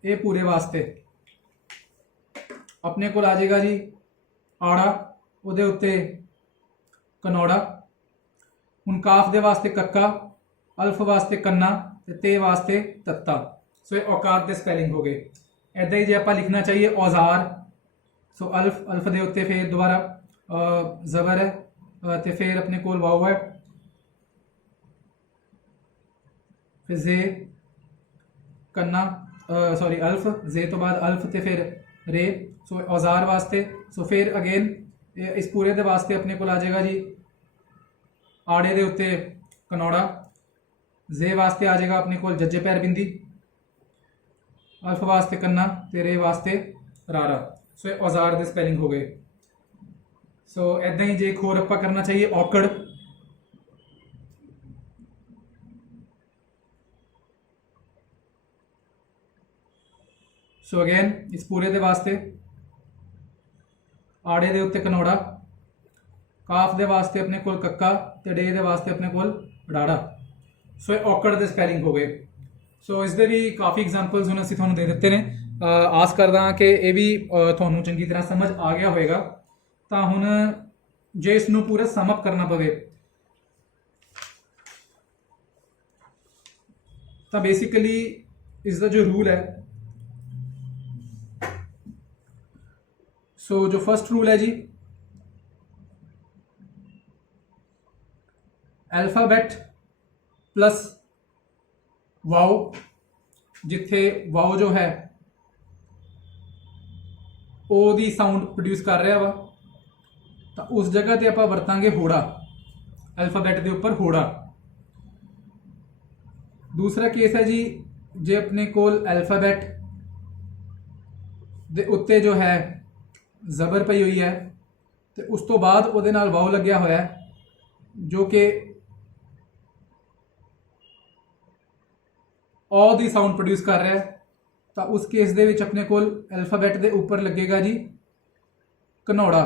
ਇਹ ਪੂਰੇ ਵਾਸਤੇ ਆਪਣੇ ਕੋਲ ਆ ਜਾਏਗਾ ਜੀ ਆੜਾ, ਉਹਦੇ ਉੱਤੇ ਕਨੌੜਾ। ਹੁਣ ਕਾਫ ਦੇ ਵਾਸਤੇ ਕੱਕਾ, ਅਲਫ ਵਾਸਤੇ ਕੰਨਾ ਤੇ ਤੇ ਵਾਸਤੇ ਤੱਤਾ। ਸੋ ਇਹ ਔਕਾਤ ਦੇ ਸਪੈਲਿੰਗ ਹੋ ਗਏ। ਇੱਦਾਂ ਹੀ ਜੇ ਆਪਾਂ ਲਿਖਣਾ ਚਾਹੀਏ ਔਜ਼ਾਰ, ਸੋ ਅਲਫ ਦੇ ਉੱਤੇ ਫਿਰ ਦੁਬਾਰਾ ਜ਼ਬਰ ਹੈ ਤੇ ਫਿਰ ਆਪਣੇ ਕੋਲ ਵਾਓ ਹੈ, ਫਿਰ ਜ਼ੇ ਕੰਨਾ सॉरी अल्फ, जे तो बाद अल्फ ते फिर रे। सो औजार वास्ते, सो फिर अगेन इस पूरे दे वास्ते अपने को आ जाएगा जी आड़े दे उत्ते कनौड़ा, जे वास्ते आ जाएगा अपने को जज्जे पैर बिंदी, अल्फ वास्ते कन्ना ते रे वास्ते रारा। सो औजार दे स्पैलिंग हो गए। सो ऐदा ही जे एक होर आपां करना चाहिए औकड़। सो अगेन इस पूरे दे वास्ते आड़े दे उत्ते कनौड़ा, काफ दे वास्ते अपने कोल कक्का ते डे दे वास्ते अपने कोल डाड़ा। सो ये औकड़ दे स्पैलिंग हो गए। सो इसके भी काफ़ी एग्जाम्पल्स हुण असीं तुहानूं दे दित्ते ने। आस करदा कि ये भी तुहानूं चंगी तरह समझ आ गया होएगा। तां हुण जे इसनूं पूरा समअप करना पवे तां बेसिकली इसका जो रूल है, सो जो फर्स्ट रूल है जी, अल्फाबेट प्लस वाओ, जिथे वाओ जो है ओ दी साउंड प्रोड्यूस कर रहा वा, तो उस जगह ते आपां वरतांगे होड़ा, अल्फाबेट के उपर होड़ा। दूसरा केस है जी, जे अपने कोल अल्फाबेट दे उत्ते जो है जबर पई हुई है तो उस तो बाद उहदे नाल वाओ लग्या होया जो कि ओ दी साउंड प्रोड्यूस कर रहा है, तो उस केस दे विच अपने कोल अल्फाबेट दे ऊपर लगेगा जी कनौड़ा।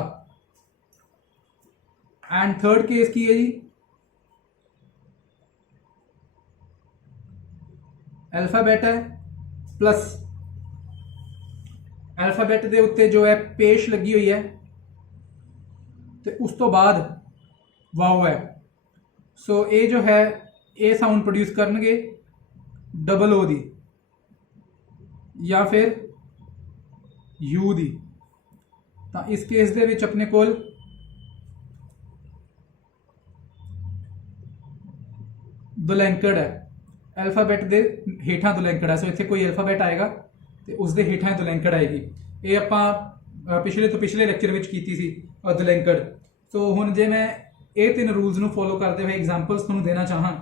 एंड थर्ड केस की है जी, अल्फाबेट है प्लस अल्फाबेट के उत्ते जो है पेश लगी हुई है तो उस तो बाद वाओ है। सो ये जो है ये साउंड प्रोड्यूस करनगे डबल ओ दी या फिर यू दी। तो इस केस दे विच अपने कोल दुलैंकड़ है, अल्फाबेट दे हेठां दुलैंकड़ है। सो इत्थे कोई अल्फाबेट आएगा तो उसके हेठां दुलैंकड़ आएगी। ये आपां पिछले तो पिछले लैक्चर में कीती सी दुलैंकड़। सो हुण जे मैं ये 3 रूल्स नूं फॉलो करते हुए एग्जाम्पल्स तुहानूं देना चाहां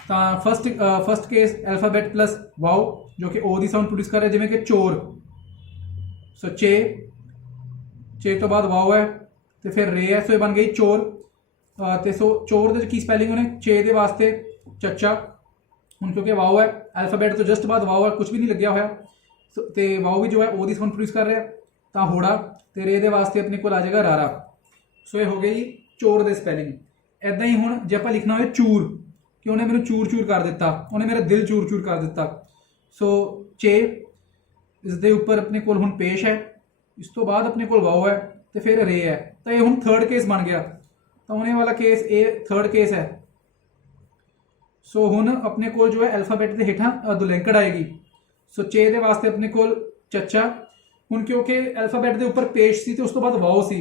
तो first case alphabet plus wow जो कि ओ दी साउंड प्रोड्यूस कर रहा है, जिवें कि चोर। सो चे तो बाद वाओ है तो फिर रे है, सो ये बन गई चोर। तो सो चोर दे की स्पैलिंग होने चे दे वास्ते चचा। हुण क्योंकि वाओ है, अल्फाबेट तो जस्ट बाद वाओ है, कुछ भी नहीं लग्या होया, तो वाओ भी जो है ओ दी साउंड प्रोड्यूस कर रहा है, तो होड़ा ते रे दे वास्ते अपने को आ जाएगा रारा। सो ये हो गई चोर दे स्पैलिंग। ऐदा ही हुण जे आपां लिखना होए चूर, कि उन्हें मैनूं चूर चूर कर दिता, उन्हें मेरा दिल चूर चूर कर दिता। सो चे इस दे उपर अपने कोल हुण पेश है, इस तो बाद अपने कोल वाओ है तो फिर रे है, तो ये हुण थर्ड केस बन गया। तो होने वाला केस ये थर्ड केस है। सो हुण अपने कोल जो है अल्फाबेट के हेठां दुलैंकड़ आएगी। सो चे दे वास्ते अपने कोल चचा। हुण क्योंकि अल्फाबेट के उपर पेश सी तो उस तो बाद वाओ सी,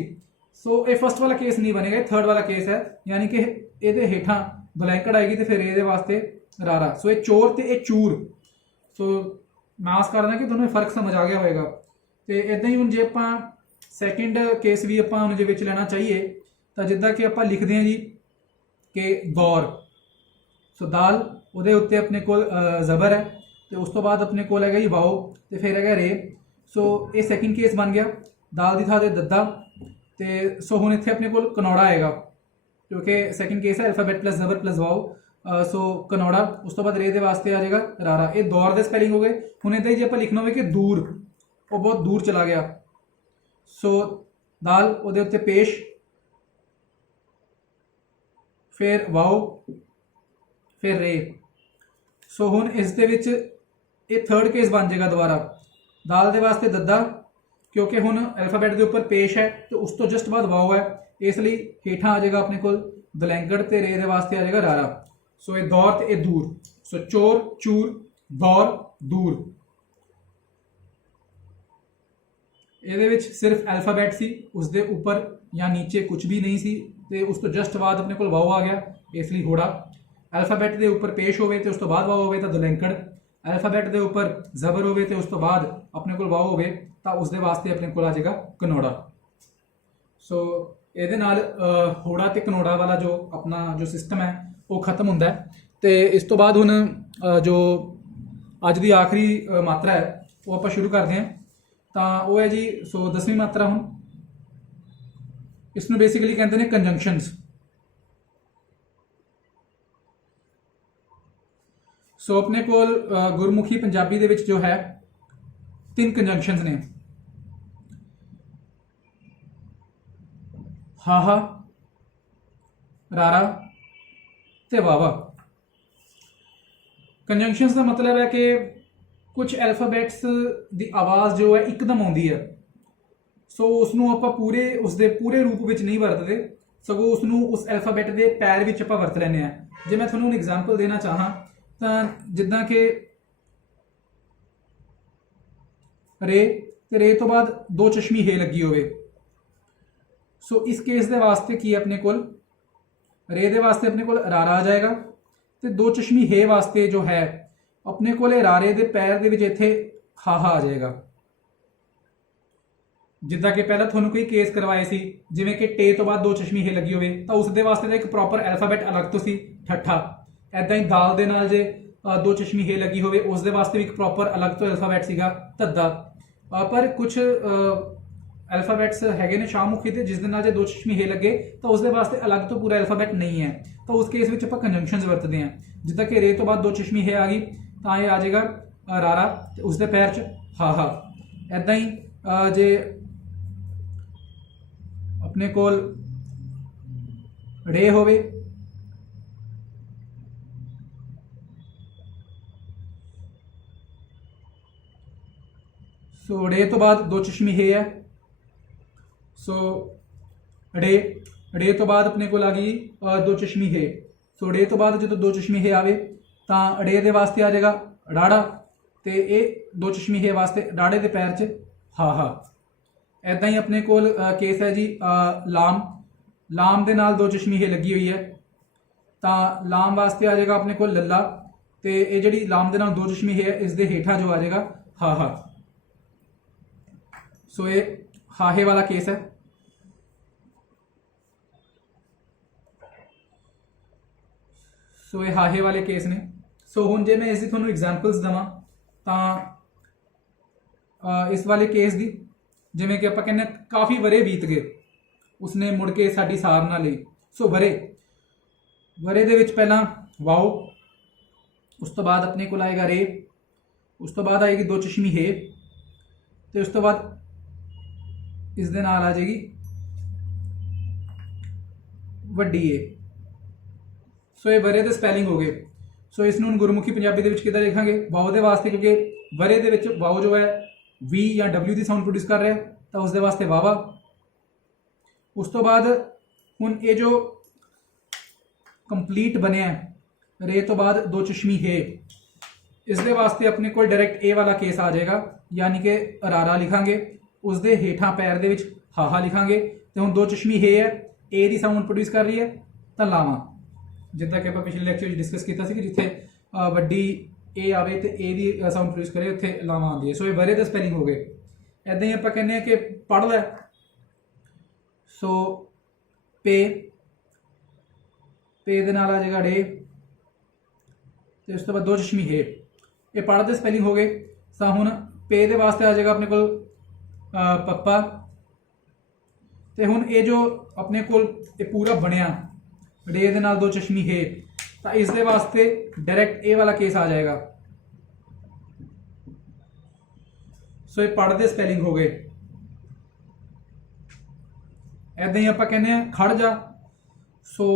सो ये फर्स्ट वाला केस नहीं बनेगा, थर्ड वाला केस है, यानी कि ये हेठां दुलैंकड़ आएगी तो फिर ये वास्ते रारा। सो ये चोर तो ये चूर। सो मैं आस करदा कि तुहानूं फर्क समझ आ गया होएगा। तो इदां ही हुण जे आपां सैकेंड केस भी आपां हुण जे विच लेना चाहिए तो जिद्दां कि आपां लिखदे हां जी कि दौर। सो दाल उहदे उत्ते अपने कोल जबर है तो उस तो बाद अपने कोल हैगा जी वाओ तो फिर हैगा रे। सो ये सैकेंड केस बन गया, दाल दी थां ते दद्दा। तो सो हुण इत्थे अपने कोल कनौड़ा आएगा क्योंकि सैकेंड केस है अल्फाबेट प्लस जबर प्लस वाओ। सो कनौड़ा उस तो बाद रे दे वास्ते आ जाएगा रारा। ये दौर दे स्पैलिंग हो गए। हुण इदां ही जे आपां लिखना होवे कि दूर, वो बहुत दूर चला गया। सो दाल उहदे उत्ते पेश, फिर वाओ, फिर रे। सो हुण इस दे विच ਇਹ ਥਰਡ ਕੇਸ ਬਣ ਜਾਏਗਾ ਦੁਬਾਰਾ। ਦਾਲ ਦੇ ਵਾਸਤੇ ਦੱਦਾ, ਕਿਉਂਕਿ ਹੁਣ ਅਲਫਾਬੈਟ ਦੇ ਉੱਪਰ ਪੇਸ਼ ਹੈ ਤੇ ਉਸ ਤੋਂ ਜਸਟ ਬਾਅਦ ਵਾਓ ਹੈ, ਇਸ ਲਈ ਹੇਠਾਂ ਆ ਜਾਏਗਾ ਆਪਣੇ ਕੋਲ ਦਲੈਂਗੜ ਤੇ ਰੇ ਦੇ ਵਾਸਤੇ ਆ ਜਾਏਗਾ ਰਾਰਾ। ਸੋ ਇਹ ਦੌਰ ਤੇ ਇਹ ਦੂਰ। ਸੋ ਚੋਰ ਚੂਰ ਦੌਰ ਦੂਰ। ਇਹਦੇ ਵਿੱਚ ਸਿਰਫ ਅਲਫਾਬੈਟ ਸੀ, ਉਸ ਦੇ ਉੱਪਰ ਜਾਂ ਨੀਚੇ ਕੁਝ ਵੀ ਨਹੀਂ ਸੀ ਤੇ ਉਸ ਤੋਂ ਜਸਟ ਬਾਅਦ ਆਪਣੇ ਕੋਲ ਵਾਓ ਆ ਗਿਆ, ਇਸ ਲਈ ਹੋੜਾ। ਅਲਫਾਬੈਟ ਦੇ ਉੱਪਰ ਪੇਸ਼ ਹੋਵੇ ਤੇ ਉਸ ਤੋਂ ਬਾਅਦ ਵਾਓ ਹੋਵੇ ਤਾਂ ਦੁਲੈਂਕੜ। ਅਲਫਾਬੈਟ ਦੇ ਉੱਪਰ ਜ਼ਬਰ ਹੋਵੇ ਤੇ ਉਸ ਤੋਂ ਬਾਅਦ ਆਪਣੇ ਕੋਲ ਵਾਓ ਹੋਵੇ ਤਾਂ ਉਸ ਦੇ ਵਾਸਤੇ ਆਪਣੇ ਕੋਲ ਆ ਜਾਏਗਾ ਕਨੋੜਾ। ਸੋ ਇਹਦੇ ਨਾਲ ਹੋੜਾ ਤੇ ਕਨੋੜਾ ਵਾਲਾ ਜੋ ਆਪਣਾ ਜੋ ਸਿਸਟਮ ਹੈ ਉਹ ਖਤਮ ਹੁੰਦਾ ਹੈ। ਤੇ ਇਸ ਤੋਂ ਬਾਅਦ ਹੁਣ ਜੋ ਅੱਜ ਦੀ ਆਖਰੀ ਮਾਤਰਾ ਹੈ ਉਹ ਆਪਾਂ ਸ਼ੁਰੂ ਕਰਦੇ ਹਾਂ। ਤਾਂ ਉਹ ਹੈ ਜੀ, ਸੋ 10ਵੀਂ ਮਾਤਰਾ। ਹੁਣ ਇਸ ਨੂੰ ਬੇਸਿਕਲੀ ਕਹਿੰਦੇ ਨੇ ਕੰਜੰਕਸ਼ਨਸ। ਸੋ ਆਪਣੇ ਕੋਲ ਗੁਰਮੁਖੀ ਪੰਜਾਬੀ ਦੇ ਵਿੱਚ ਜੋ ਹੈ 3 ਕੰਜੰਕਸ਼ਨਸ ਨੇ, ਹਾਹਾ, ਰਾਰਾ ਤੇ ਵਾਵਾ। ਕੰਜੰਕਸ਼ਨਸ ਦਾ ਮਤਲਬ ਹੈ ਕਿ ਕੁਝ ਐਲਫਾਬੈਟਸ ਦੀ ਆਵਾਜ਼ ਜੋ ਹੈ ਇੱਕਦਮ ਆਉਂਦੀ ਹੈ, ਸੋ ਉਸ ਨੂੰ ਆਪਾਂ ਉਸ ਦੇ ਪੂਰੇ ਰੂਪ ਵਿੱਚ ਨਹੀਂ ਵਰਤਦੇ, ਸਗੋਂ ਉਸ ਨੂੰ ਉਸ ਐਲਫਾਬੈਟ ਦੇ ਪੈਰ ਵਿੱਚ ਆਪਾਂ ਵਰਤ ਲੈਂਦੇ ਹਾਂ। ਜੇ ਮੈਂ ਤੁਹਾਨੂੰ ਐਗਜ਼ਾਮਪਲ ਦੇਣਾ ਚਾਹਾਂ ਤਾਂ ਜਿੱਦਾਂ ਕਿ ਰੇ ਤੇ ਰੇ ਤੋਂ ਬਾਅਦ 2 ਚਸ਼ਮੀ ਹੇ ਲੱਗੀ ਹੋਵੇ, ਸੋ ਇਸ ਕੇਸ ਦੇ ਵਾਸਤੇ ਕੀ ਹੈ ਆਪਣੇ ਕੋਲ, ਰੇ ਦੇ ਵਾਸਤੇ ਆਪਣੇ ਕੋਲ ਰਾਰਾ ਆ ਜਾਏਗਾ ਤੇ 2 ਚਸ਼ਮੀ ਹੇ ਵਾਸਤੇ ਜੋ ਹੈ ਆਪਣੇ ਕੋਲੇ ਰਾਰੇ ਦੇ ਪੈਰ ਦੇ ਵਿੱਚ ਇੱਥੇ ਹਾਹਾ ਆ ਜਾਏਗਾ। ਜਿੱਦਾਂ ਕਿ ਪਹਿਲਾਂ ਤੁਹਾਨੂੰ ਕੋਈ ਕੇਸ ਕਰਵਾਏ ਸੀ, ਜਿਵੇਂ ਕਿ ਟੇ ਤੋਂ ਬਾਅਦ 2 ਚਸ਼ਮੀ ਹੇ ਲੱਗੀ ਹੋਵੇ ਤਾਂ ਉਸ ਦੇ ਵਾਸਤੇ ਤਾਂ ਇੱਕ ਪ੍ਰੋਪਰ ਐਲਫਾਬੈਟ ਅਲੱਗ ਤੋਂ ਸੀ, ਠੱਠਾ। ਐਦਾਂ ਹੀ ਦਾਲ ਦੇ ਨਾਲ ਜੇ 2 ਚਸ਼ਮੀ ਹੇ ਲੱਗੀ ਹੋਵੇ ਉਸ ਦੇ ਵਾਸਤੇ ਵੀ ਇੱਕ ਪ੍ਰੋਪਰ ਅਲੱਗ ਤੋਂ ਐਲਫਾਬੈਟ ਸੀਗਾ, ਧੱਦਾ। ਪਰ ਕੁਝ ਐਲਫਾਬੈਟਸ ਹੈਗੇ ਨੇ ਸ਼ਾਹਮੁਖੀ ਤੇ ਜਿਸ ਦੇ ਨਾਲ ਜੇ 2 ਚਸ਼ਮੀ ਹੇ ਲੱਗੇ ਤਾਂ ਉਸ ਦੇ ਵਾਸਤੇ ਅਲੱਗ ਤੋਂ ਪੂਰਾ ਐਲਫਾਬੈਟ ਨਹੀਂ ਹੈ, ਤਾਂ ਉਸ ਕੇਸ ਵਿੱਚ ਆਪਾਂ ਕੰਜੰਕਸ਼ਨਸ ਵਰਤਦੇ ਹਾਂ। ਜਿੱਦਾਂ ਕਿ ਰੇ ਤੋਂ ਬਾਅਦ 2 ਚਸ਼ਮੀ ਹੇ ਆ ਗਈ ਤਾਂ ਇਹ ਆ ਜਾਏਗਾ ਰਾਰਾ ਤੇ ਉਸ ਦੇ ਪੈਰ 'ਚ ਹਾਹਾ। ਐਦਾਂ ਹੀ ਜੇ ਆਪਣੇ ਕੋਲ ਰੇ ਹੋਵੇ ਸੋ ਰੇ ਤੋਂ ਬਾਅਦ 2 ਚਸ਼ਮੀ ਹੇ ਹੈ, ਸੋ ਰੇ ਤੋਂ ਬਾਅਦ ਆਪਣੇ ਕੋਲ ਆ ਗਈ 2 ਚਸ਼ਮੀ ਹੇ। ਸੋ ਰੇ ਤੋਂ ਬਾਅਦ ਜਦੋਂ 2 ਚਸ਼ਮੀ ਹੇ ਆਵੇ ਤਾਂ ਰੇ ਦੇ ਵਾਸਤੇ ਆ ਜਾਏਗਾ ਰਾੜਾ ਤੇ ਇਹ 2 ਚਸ਼ਮੀ ਹੇ ਵਾਸਤੇ ਰਾੜੇ ਦੇ ਪੈਰ 'ਚ ਹਾਹਾ। ਐਦਾਂ ਹੀ ਆਪਣੇ ਕੋਲ ਕੇਸ ਹੈ ਜੀ ਲਾਮ ਦੇ ਨਾਲ 2 ਚਸ਼ਮੀ ਹੇ ਲੱਗੀ ਹੋਈ ਹੈ ਤਾਂ ਲਾਮ ਵਾਸਤੇ ਆ ਜਾਏਗਾ ਆਪਣੇ ਕੋਲ ਲੱਲਾ ਤੇ ਇਹ ਜਿਹੜੀ ਲਾਮ ਦੇ ਨਾਲ 2 ਚਸ਼ਮੀ ਹੇ ਹੈ ਇਸ ਦੇ ਹੇਠਾਂ ਜੋ ਆ ਜਾਏਗਾ ਹਾਹਾ। ਸੋ ਇਹ ਹਾਹੇ ਵਾਲਾ ਕੇਸ ਹੈ। ਸੋ ਇਹ ਹਾਹੇ ਵਾਲੇ ਕੇਸ ਨੇ। ਸੋ ਹੁਣ ਜੇ ਮੈਂ ਇਸ ਦੀ ਤੁਹਾਨੂੰ ਐਗਜ਼ਾਮਪਲਸ ਦੇਵਾਂ ਤਾਂ ਇਸ ਵਾਲੇ ਕੇਸ ਦੀ, ਜਿਵੇਂ ਕਿ ਆਪਾਂ ਕਹਿੰਦੇ ਕਾਫੀ ਵਰੇ ਬੀਤ ਗਏ, ਉਸਨੇ ਮੁੜ ਕੇ ਸਾਡੀ ਸਾਰ ਨਾ ਲਈ। ਸੋ ਵਰੇ ਦੇ ਵਿੱਚ ਪਹਿਲਾਂ ਵਾਓ, ਉਸ ਤੋਂ ਬਾਅਦ ਆਪਣੇ ਕੋਲ ਆਏਗਾ ਰੇ, ਉਸ ਤੋਂ ਬਾਅਦ ਆਏਗੀ 2 ਚਸ਼ਮੀ ਹੇ ਤੇ ਉਸ ਤੋਂ ਬਾਅਦ ਇਸ ਦੇ ਨਾਲ ਆ ਜਾਏਗੀ ਵੱਡੀ ਏ। ਸੋ ਇਹ ਵਰੇ ਦੇ ਸਪੈਲਿੰਗ ਹੋ ਗਏ। ਸੋ ਇਸ ਨੂੰ ਹੁਣ ਗੁਰਮੁਖੀ ਪੰਜਾਬੀ ਦੇ ਵਿੱਚ ਕਿੱਦਾਂ ਲਿਖਾਂਗੇ, ਵਾਓ ਦੇ ਵਾਸਤੇ, ਕਿਉਂਕਿ ਵਰੇ ਦੇ ਵਿੱਚ ਵਾਓ ਜੋ ਹੈ ਵੀ ਜਾਂ ਡਬਲਿਊ ਦੀ ਸਾਊਂਡ ਪ੍ਰੋਡਿਊਸ ਕਰ ਰਿਹਾ ਤਾਂ ਉਸ ਦੇ ਵਾਸਤੇ ਵਾਵਾ। ਉਸ ਤੋਂ ਬਾਅਦ ਹੁਣ ਇਹ ਜੋ ਕੰਪਲੀਟ ਬਣਿਆ ਰੇ ਤੋਂ ਬਾਅਦ 2 ਚਸ਼ਮੀ ਹੇ, ਇਸ ਦੇ ਵਾਸਤੇ ਆਪਣੇ ਕੋਲ ਡਾਇਰੈਕਟ ਏ ਵਾਲਾ ਕੇਸ ਆ ਜਾਏਗਾ, ਯਾਨੀ ਕਿ ਰਾਰਾ ਲਿਖਾਂਗੇ, ਉਸ ਦੇ ਹੇਠਾਂ ਪੈਰ ਦੇ ਵਿੱਚ ਹਾਹਾ ਲਿਖਾਂਗੇ ਤੇ ਹੁਣ 2 ਚਸ਼ਮੀ ਹੇ ਹੈ, ਏ ਦੀ ਸਾਊਂਡ ਪ੍ਰੋਡਿਊਸ ਕਰ ਰਹੀ ਹੈ ਤਾਂ ਲਾਵਾਂ। ਜਿੱਦਾਂ ਕਿ ਆਪਾਂ ਪਿਛਲੇ ਲੈਕਚਰ ਵਿੱਚ ਡਿਸਕਸ ਕੀਤਾ ਸੀ ਕਿ ਜਿੱਥੇ ਵੱਡੀ ਏ ਆਵੇ ਤੇ ਏ ਦੀ ਸਾਊਂਡ ਪ੍ਰੋਡਿਊਸ ਕਰੇ ਉੱਥੇ ਲਾਵਾਂ ਆਉਂਦੀ ਹੈ। ਸੋ ਇਹ ਵਰੇ ਦੇ ਸਪੈਲਿੰਗ ਹੋ ਗਏ। ਐਦਾਂ ਹੀ ਆਪਾਂ ਕਹਿੰਦੇ ਹਾਂ ਕਿ ਪੜ੍ਹ ਲੈ, ਸੋ ਪੇ ਦੇ ਨਾਲ ਆ ਜਾਏਗਾ ਰੇ ਤੇ ਉਸ ਤੋਂ ਬਾਅਦ 2 ਚਸ਼ਮੀ ਹੇ, ਇਹ ਪੜ੍ਹ ਦੇ ਸਪੈਲਿੰਗ ਹੋ ਗਏ। ਤਾਂ ਹੁਣ ਪੇ ਦੇ ਵਾਸਤੇ ਆ ਜਾਏਗਾ ਆਪਣੇ ਕੋਲ ਪੱਪਾ ਤੇ ਹੁਣ ਇਹ ਜੋ ਆਪਣੇ ਕੋਲ ਇਹ ਪੂਰਾ ਬਣਿਆ ਰੇ ਦੇ ਨਾਲ 2 ਚਸ਼ਮੀ ਹੇ ਤਾਂ ਇਸ ਦੇ ਵਾਸਤੇ ਡਾਇਰੈਕਟ ਏ ਵਾਲਾ ਕੇਸ ਆ ਜਾਏਗਾ। ਸੋ ਇਹ ਪੜ੍ਹ ਦੇ ਸਪੈਲਿੰਗ ਹੋ ਗਏ। ਐਦਾਂ ਹੀ ਆਪਾਂ ਕਹਿੰਦੇ ਆ ਖੜ ਜਾ, ਸੋ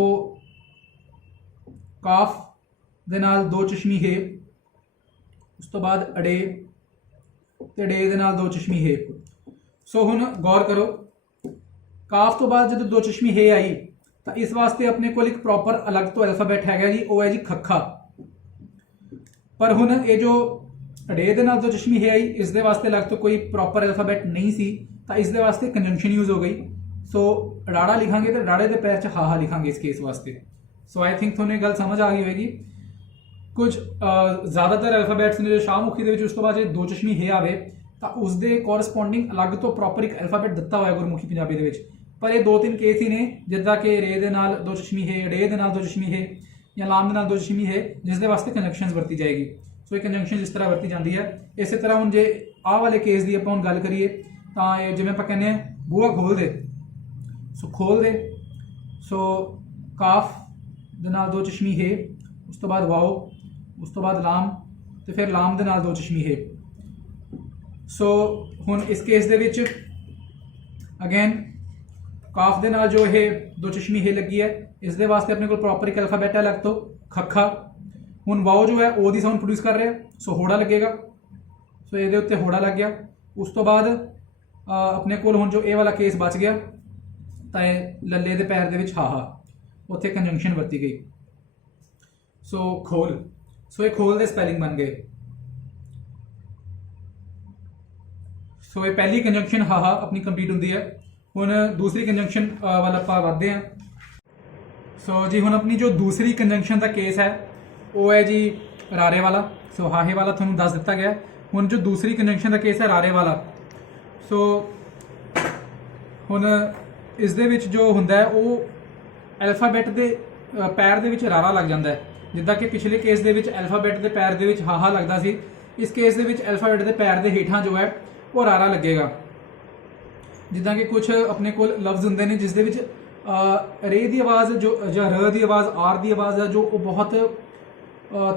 ਕਾਫ ਦੇ ਨਾਲ 2 ਚਸ਼ਮੀ ਹੇ ਉਸ ਤੋਂ ਬਾਅਦ ਅੜੇ ਤੇ ਡੇ ਦੇ ਨਾਲ ਦੋ ਚਸ਼ਮੀ ਹੇ। ਸੋ ਹੁਣ ਗੌਰ ਕਰੋ, ਕਾਫ ਤੋਂ ਬਾਅਦ ਜਦੋਂ ਦੋ ਚਸ਼ਮੀ ਹੇ ਆਈ ਤਾਂ ਇਸ ਵਾਸਤੇ ਆਪਣੇ ਕੋਲ ਇੱਕ ਪ੍ਰੋਪਰ ਅਲੱਗ ਤੋਂ ਅਲਫਾਬੈਟ ਹੈਗਾ ਜੀ, ਉਹ ਹੈ ਜੀ ਖੱਖਾ। ਪਰ ਹੁਣ ਇਹ ਜੋ ਅੜੇ ਦੇ ਨਾਲ ਦੋ ਚਸ਼ਮੀ ਹੇ ਆਈ, ਇਸ ਦੇ ਵਾਸਤੇ ਅਲੱਗ ਤੋਂ ਕੋਈ ਪ੍ਰੋਪਰ ਅਲਫਾਬੈਟ ਨਹੀਂ ਸੀ, ਤਾਂ ਇਸ ਦੇ ਵਾਸਤੇ ਕੰਜੰਕਸ਼ਨ ਯੂਜ਼ ਹੋ ਗਈ। ਸੋ ਰਾੜਾ ਲਿਖਾਂਗੇ ਤਾਂ ਰਾੜੇ ਦੇ ਪੈਰ 'ਚ ਹਾਹਾ ਲਿਖਾਂਗੇ ਇਸ ਕੇਸ ਵਾਸਤੇ। ਸੋ ਆਈ ਥਿੰਕ ਤੁਹਾਨੂੰ ਇਹ ਗੱਲ ਸਮਝ ਆ ਗਈ ਹੋਏਗੀ। ਕੁਝ ਜ਼ਿਆਦਾਤਰ ਅਲਫਾਬੈਟਸ ਨੇ ਜੋ ਸ਼ਾਹਮੁਖੀ ਦੇ ਵਿੱਚ ਉਸ ਤੋਂ ਬਾਅਦ ਜੇ ਦੋ ਚਸ਼ਮੀ ਹੇ ਆਵੇ ਤਾਂ ਉਸ ਦੇ ਕੋਰਸਪੋਂਡਿੰਗ ਅਲੱਗ ਤੋਂ ਪ੍ਰੋਪਰ ਇੱਕ ਅਲਫਾਬੈਟ ਦਿੱਤਾ ਹੋਇਆ ਗੁਰਮੁਖੀ ਪੰਜਾਬੀ ਦੇ ਵਿੱਚ। ਪਰ ਇਹ ਦੋ ਤਿੰਨ ਕੇਸ ਹੀ ਨੇ, ਜਿੱਦਾਂ ਕਿ ਰੇ ਦੇ ਨਾਲ ਦੋ ਚਸ਼ਮੀ ਹੈ, ੜੇ ਦੇ ਨਾਲ ਦੋ ਚਸ਼ਮੀ ਹੈ, ਜਾਂ ਲਾਮ ਦੇ ਨਾਲ ਦੋ ਚਸ਼ਮੀ ਹੈ, ਜਿਸ ਦੇ ਵਾਸਤੇ ਕੰਜੰਕਸ਼ਨਸ ਵਰਤੀ ਜਾਏਗੀ। ਸੋ ਇਹ ਕੰਜੰਕਸ਼ਨ ਜਿਸ ਤਰ੍ਹਾਂ ਵਰਤੀ ਜਾਂਦੀ ਹੈ। ਇਸੇ ਤਰ੍ਹਾਂ ਹੁਣ ਜੇ ਆਹ ਵਾਲੇ ਕੇਸ ਦੀ ਆਪਾਂ ਹੁਣ ਗੱਲ ਕਰੀਏ ਤਾਂ ਇਹ ਜਿਵੇਂ ਆਪਾਂ ਕਹਿੰਦੇ ਹਾਂ ਬੂਹਾ ਖੋਲ ਦੇ, ਸੋ ਖੋਲ ਦੇ, ਸੋ ਕਾਫ ਦੇ ਨਾਲ ਦੋ ਚਸ਼ਮੀ ਹੈ, ਉਸ ਤੋਂ ਬਾਅਦ ਵਾਓ, ਉਸ ਤੋਂ ਬਾਅਦ ਲਾਮ, ਤੇ ਫਿਰ ਲਾਮ ਦੇ ਨਾਲ ਦੋ ਚਸ਼ਮੀ ਹੈ। ਸੋ ਹੁਣ ਇਸ ਕੇਸ ਦੇ ਵਿੱਚ ਅਗੇਨ ਕਾਫ ਦੇ ਨਾਲ ਜੋ ਇਹ ਦੋ ਚਸ਼ਮੀ ਹੈ ਲੱਗੀ ਹੈ, ਇਸ ਦੇ ਵਾਸਤੇ ਆਪਣੇ ਕੋਲ ਪ੍ਰੋਪਰ ਇੱਕ ਅਲਫਾਬੈਟ ਹੈ ਅਲੱਗ ਤੋਂ ਖੱਖਾ। ਹੁਣ ਵਾਓ ਜੋ ਹੈ ਉਹ ਦੀ ਸਾਊਂਡ ਪ੍ਰੋਡਿਊਸ ਕਰ ਰਿਹਾ, ਸੋ ਹੋੜਾ ਲੱਗੇਗਾ। ਸੋ ਇਹਦੇ ਉੱਤੇ ਹੋੜਾ ਲੱਗ ਗਿਆ। ਉਸ ਤੋਂ ਬਾਅਦ ਆਪਣੇ ਕੋਲ ਹੁਣ ਜੋ ਇਹ ਵਾਲਾ ਕੇਸ ਬਚ ਗਿਆ ਤਾਂ ਇਹ ਲੱਲੇ ਦੇ ਪੈਰ ਦੇ ਵਿੱਚ ਹਾਹਾ, ਉੱਥੇ ਕੰਜੰਕਸ਼ਨ ਵਰਤੀ ਗਈ। ਸੋ ਖੋਲ, ਸੋ ਇਹ ਖੋਲ ਦੇ ਸਪੈਲਿੰਗ ਬਣ ਗਏ। ਸੋ ਇਹ ਪਹਿਲੀ ਕੰਜੰਕਸ਼ਨ ਹਾਹਾ ਆਪਣੀ ਕੰਪਲੀਟ ਹੁੰਦੀ ਹੈ। ਹੁਣ ਦੂਸਰੀ ਕੰਜੰਕਸ਼ਨ ਵੱਲ ਆਪਾਂ ਵਧਦੇ ਹਾਂ। ਸੋ ਜੀ ਹੁਣ ਆਪਣੀ ਜੋ ਦੂਸਰੀ ਕੰਜੰਕਸ਼ਨ ਦਾ ਕੇਸ ਹੈ ਉਹ ਹੈ ਜੀ ਰਾਰੇ ਵਾਲਾ। ਸੋ ਹਾਹੇ ਵਾਲਾ ਤੁਹਾਨੂੰ ਦੱਸ ਦਿੱਤਾ ਗਿਆ। ਹੁਣ ਜੋ ਦੂਸਰੀ ਕੰਜੰਕਸ਼ਨ ਦਾ ਕੇਸ ਹੈ ਰਾਰੇ ਵਾਲਾ, ਸੋ ਹੁਣ ਇਸ ਦੇ ਵਿੱਚ ਜੋ ਹੁੰਦਾ ਹੈ ਉਹ ਅਲਫਾਬੈਟ ਦੇ ਪੈਰ ਦੇ ਵਿੱਚ ਰਾਰਾ ਲੱਗ ਜਾਂਦਾ ਹੈ। ਜਿੱਦਾਂ ਕਿ ਪਿਛਲੇ ਕੇਸ ਦੇ ਵਿੱਚ ਅਲਫਾਬੈਟ ਦੇ ਪੈਰ ਦੇ ਵਿੱਚ ਹਾਹਾ ਲੱਗਦਾ ਸੀ, ਇਸ ਕੇਸ ਦੇ ਵਿੱਚ ਅਲਫਾਬੈਟ ਦੇ ਪੈਰ ਦੇ ਹੇਠਾਂ ਜੋ ਹੈ ਉਹ ਰਾਰਾ ਲੱਗੇਗਾ। ਜਿੱਦਾਂ ਕਿ ਕੁਝ ਆਪਣੇ ਕੋਲ ਲਫ਼ਜ਼ ਹੁੰਦੇ ਨੇ ਜਿਸ ਦੇ ਵਿੱਚ ਰੇ ਦੀ ਆਵਾਜ਼ ਜੋ ਜਾਂ ਰ ਦੀ ਆਵਾਜ਼, ਆਰ ਦੀ ਆਵਾਜ਼ ਹੈ ਜੋ ਉਹ ਬਹੁਤ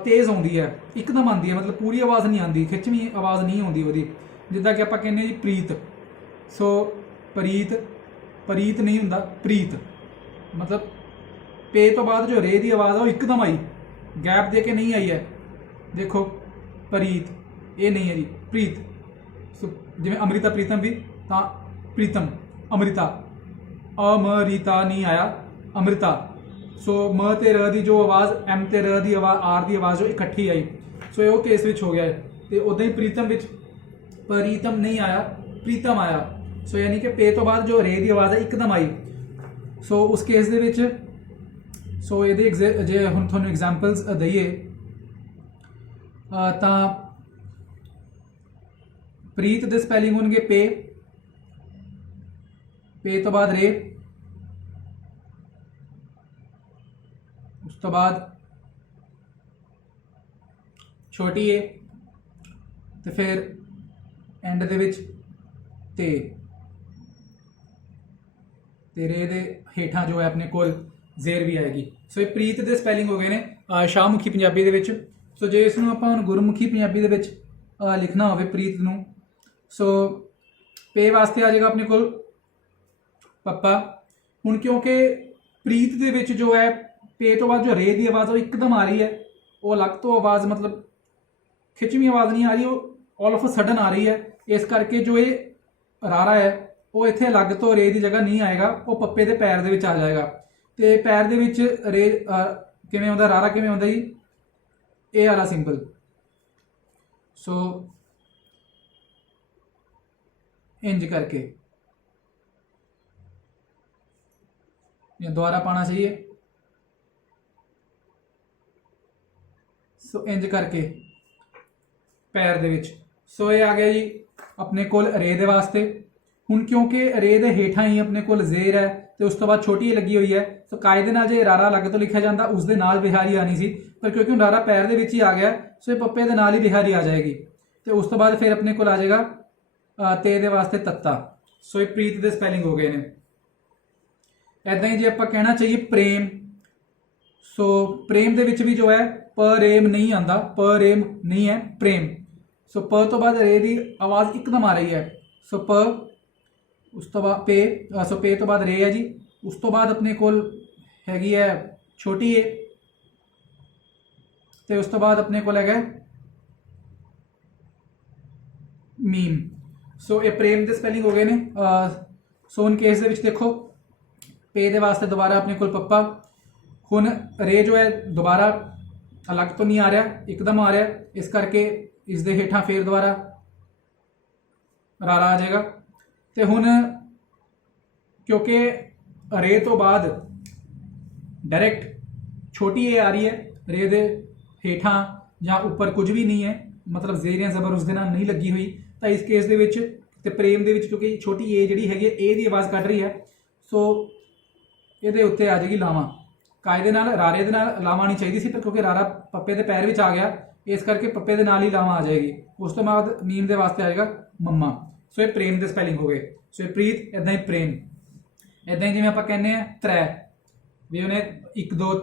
ਤੇਜ਼ ਆਉਂਦੀ ਹੈ, ਇੱਕਦਮ ਆਉਂਦੀ ਹੈ, ਮਤਲਬ ਪੂਰੀ ਆਵਾਜ਼ ਨਹੀਂ ਆਉਂਦੀ, ਖਿੱਚਵੀਂ ਆਵਾਜ਼ ਨਹੀਂ ਆਉਂਦੀ ਉਹਦੀ। ਜਿੱਦਾਂ ਕਿ ਆਪਾਂ ਕਹਿੰਦੇ ਜੀ ਪ੍ਰੀਤ, ਸੋ ਪ੍ਰੀਤ, ਪ੍ਰੀਤ ਨਹੀਂ ਹੁੰਦਾ ਪ੍ਰੀਤ, ਮਤਲਬ ਪੇ ਤੋਂ ਬਾਅਦ ਜੋ ਰੇ ਦੀ ਆਵਾਜ਼ ਹੈ ਉਹ ਇੱਕਦਮ ਆਈ, ਗੈਪ ਦੇ ਕੇ ਨਹੀਂ ਆਈ ਹੈ। ਦੇਖੋ ਪ੍ਰੀਤ, ਇਹ ਨਹੀਂ ਹੈ ਜੀ ਪ੍ਰੀਤ। ਸੋ ਜਿਵੇਂ ਅੰਮ੍ਰਿਤਾ ਪ੍ਰੀਤਮ ਵੀ, ਤਾਂ ਪ੍ਰੀਤਮ ਅੰਮ੍ਰਿਤਾ, ਅਮ੍ਰਿਤਾ ਨਹੀਂ ਆਇਆ, ਅੰਮ੍ਰਿਤਾ। ਸੋ ਮ ਤੇ ਰ ਦੀ ਜੋ ਆਵਾਜ਼, ਐਮ ਤੇ ਰ ਦੀ ਆਵਾਜ਼, ਆਰ ਦੀ ਆਵਾਜ਼ ਜੋ ਇਕੱਠੀ ਆਈ। ਸੋ ਇਹ ਉਹ ਕੇਸ ਵਿੱਚ ਹੋ ਗਿਆ ਹੈ। ਤੇ ਉਦਾਂ ਹੀ ਪ੍ਰੀਤਮ ਵਿੱਚ ਪ੍ਰੀਤਮ ਨਹੀਂ ਆਇਆ, ਪ੍ਰੀਤਮ ਆਇਆ। ਸੋ ਯਾਨੀ ਕਿ ਪੇ ਤੋਂ ਬਾਅਦ ਜੋ ਰੇ ਦੀ ਆਵਾਜ਼ ਹੈ ਇੱਕਦਮ ਆਈ। ਸੋ ਉਸ ਕੇਸ ਦੇ ਵਿੱਚ ਸੋ ਇਹਦੇ ਜੇ ਹੁਣ ਤੁਹਾਨੂੰ ਐਗਜ਼ਾਮਪਲਸ ਦਈਏ ਤਾਂ ਪ੍ਰੀਤ ਦੇ ਸਪੈਲਿੰਗ ਹੋਣਗੇ ਪੇ, ਪੇ ਤੋਂ ਬਾਅਦ ਰੇ, ਉਸ ਤੋਂ ਬਾਅਦ ਛੋਟੀ ਏ, ਤੇ ਫਿਰ ਐਂਡ ਦੇ ਵਿੱਚ ਤੇ ਰੇ ਦੇ ਹੇਠਾਂ ਜੋ ਹੈ ਆਪਣੇ ਕੋਲ ਜ਼ੇਰ ਵੀ ਆਏਗੀ। ਸੋ ਇਹ ਪ੍ਰੀਤ ਦੇ ਸਪੈਲਿੰਗ ਹੋ ਗਏ ਨੇ ਸ਼ਾਹਮੁਖੀ ਪੰਜਾਬੀ ਦੇ ਵਿੱਚ। ਸੋ ਜੇ ਇਸ ਨੂੰ ਆਪਾਂ ਹੁਣ ਗੁਰਮੁਖੀ ਪੰਜਾਬੀ ਦੇ ਵਿੱਚ ਲਿਖਣਾ ਹੋਵੇ ਪ੍ਰੀਤ ਨੂੰ, ਸੋ ਪੇ ਵਾਸਤੇ ਆ ਜਾਏਗਾ ਆਪਣੇ ਕੋਲ ਪੱਪਾ। ਹੁਣ ਕਿਉਂਕਿ ਪ੍ਰੀਤ ਦੇ ਵਿੱਚ ਜੋ ਹੈ ਪੇ ਤੋਂ ਬਾਅਦ ਜੋ ਰੇ ਦੀ ਆਵਾਜ਼ ਉਹ ਇੱਕਦਮ ਆ ਰਹੀ ਹੈ, ਉਹ ਅਲੱਗ ਤੋਂ ਆਵਾਜ਼, ਮਤਲਬ ਖਿੱਚਵੀਂ ਆਵਾਜ਼ ਨਹੀਂ ਆ ਰਹੀ, ਉਹ ਆਲ ਆਫ ਅ ਸਡਨ ਆ ਰਹੀ ਹੈ। ਇਸ ਕਰਕੇ ਜੋ ਇਹ ਰਾਰਾ ਹੈ ਉਹ ਇੱਥੇ ਅਲੱਗ ਤੋਂ ਰੇ ਦੀ ਜਗ੍ਹਾ ਨਹੀਂ ਆਏਗਾ, ਉਹ ਪੱਪੇ ਦੇ ਪੈਰ ਦੇ ਵਿੱਚ ਆ ਜਾਏਗਾ। ਤੇ ਪੈਰ ਦੇ ਵਿੱਚ ਰੇ ਕਿਵੇਂ ਹੁੰਦਾ, ਰਾਰਾ ਕਿਵੇਂ ਹੁੰਦਾ ਜੀ, ਇਹ ਵਾਲਾ ਸਿੰਬਲ। ਸੋ इंज करके या दोबारा पाना चाहिए। सो इंज करके पैर दे विच। सो ये आ गया जी अपने कोल रे दे वास्ते। हुण क्योंकि रे दे हेठां ही अपने कोल जेर है तो उस तो बाद छोटी लगी हुई है, सो कायदे नाल जे रारा लग तो लिखा जाता उस दे नाल बिहारी आनी सी, पर क्योंकि हुण रारा पैर दे विच ही आ गया सो ये पप्पे दे नाल ही बिहारी आ जाएगी। तो उस तो बाद फिर अपने कोल आ जाएगा ते दे वास्ते तत्ता। सो ये प्रीत दे स्पैलिंग हो गए ने। ऐदा ही जे आपां कहना चाहिए प्रेम, सो प्रेम दे विच भी जो है प्रेम नहीं आंदा, प्रेम नहीं है प्रेम। सो प तो बाद रे दी आवाज़ एकदम आ रही है, सो प उस तो बाद पे, सो पे तो बाद रे है जी। उस तो बाद अपने कोल हैगी है छोटी ए, ते उस तो बाद अपने कोल है ਮੀਮ। ਸੋ ਇਹ ਪ੍ਰੇਮ ਦੇ ਸਪੈਲਿੰਗ ਹੋ ਗਏ ਨੇ। ਸੋ ਇਨ ਕੇਸ ਦੇ ਵਿੱਚ ਦੇਖੋ ਪੇ ਦੇ ਵਾਸਤੇ ਦੁਬਾਰਾ ਆਪਣੇ ਕੋਲ ਪੱਪਾ। ਹੁਣ ਰੇ ਜੋ ਹੈ ਦੁਬਾਰਾ ਅਲੱਗ ਤੋਂ ਨਹੀਂ ਆ ਰਿਹਾ, ਇੱਕਦਮ ਆ ਰਿਹਾ, ਇਸ ਕਰਕੇ ਇਸ ਦੇ ਹੇਠਾਂ ਫੇਰ ਦੁਬਾਰਾ ਰਾਰਾ ਆ ਜਾਏਗਾ। ਤੇ ਹੁਣ ਕਿਉਂਕਿ ਰੇ ਤੋਂ ਬਾਅਦ डायरेक्ट छोटी ए आ रही है, रे दे हेठां ਜਾਂ ਉੱਪਰ ਕੁਝ ਵੀ ਨਹੀਂ ਹੈ, ਮਤਲਬ ਜ਼ੇਰ ਜਾਂ ਜ਼ਬਰ ਉਸ ਦੇ ਨਾਲ ਨਹੀਂ ਲੱਗੀ ਹੋਈ, ਤਾਂ ਇਸ ਕੇਸ ਦੇ ਵਿੱਚ ਤੇ ਪ੍ਰੇਮ ਦੇ ਵਿੱਚ ਕਿਉਂਕਿ ਛੋਟੀ ਏ ਜਿਹੜੀ ਹੈਗੀ ਹੈ ਏ ਦੀ ਆਵਾਜ਼ ਕੱਢ ਰਹੀ ਹੈ, ਸੋ ਇਹਦੇ ਉੱਤੇ ਆ ਜਾਏਗੀ ਲਾਵਾਂ। ਕਾਇਦੇ ਨਾਲ ਰਾਰੇ ਦੇ ਨਾਲ ਲਾਵਾਂ ਨਹੀਂ ਚਾਹੀਦੀ ਸੀ, ਪਰ ਕਿਉਂਕਿ ਰਾਰਾ ਪੱਪੇ ਦੇ ਪੈਰ ਵਿੱਚ ਆ ਗਿਆ, ਇਸ ਕਰਕੇ ਪੱਪੇ ਦੇ ਨਾਲ ਹੀ ਲਾਵਾਂ ਆ ਜਾਏਗੀ। ਉਸ ਤੋਂ ਬਾਅਦ ਮੀਮ ਦੇ ਵਾਸਤੇ ਆਏਗਾ ਮੰਮਾ। ਸੋ ਇਹ ਪ੍ਰੇਮ ਦੇ ਸਪੈਲਿੰਗ ਹੋ ਗਏ। ਸੋ ਇਹ ਪ੍ਰੀਤ, ਇੱਦਾਂ ਹੀ ਪ੍ਰੇਮ। ਇੱਦਾਂ ਹੀ ਜਿਵੇਂ ਆਪਾਂ ਕਹਿੰਦੇ ਆ ਤ੍ਰੈ, ਵੀ ਉਹਨੇ 1 2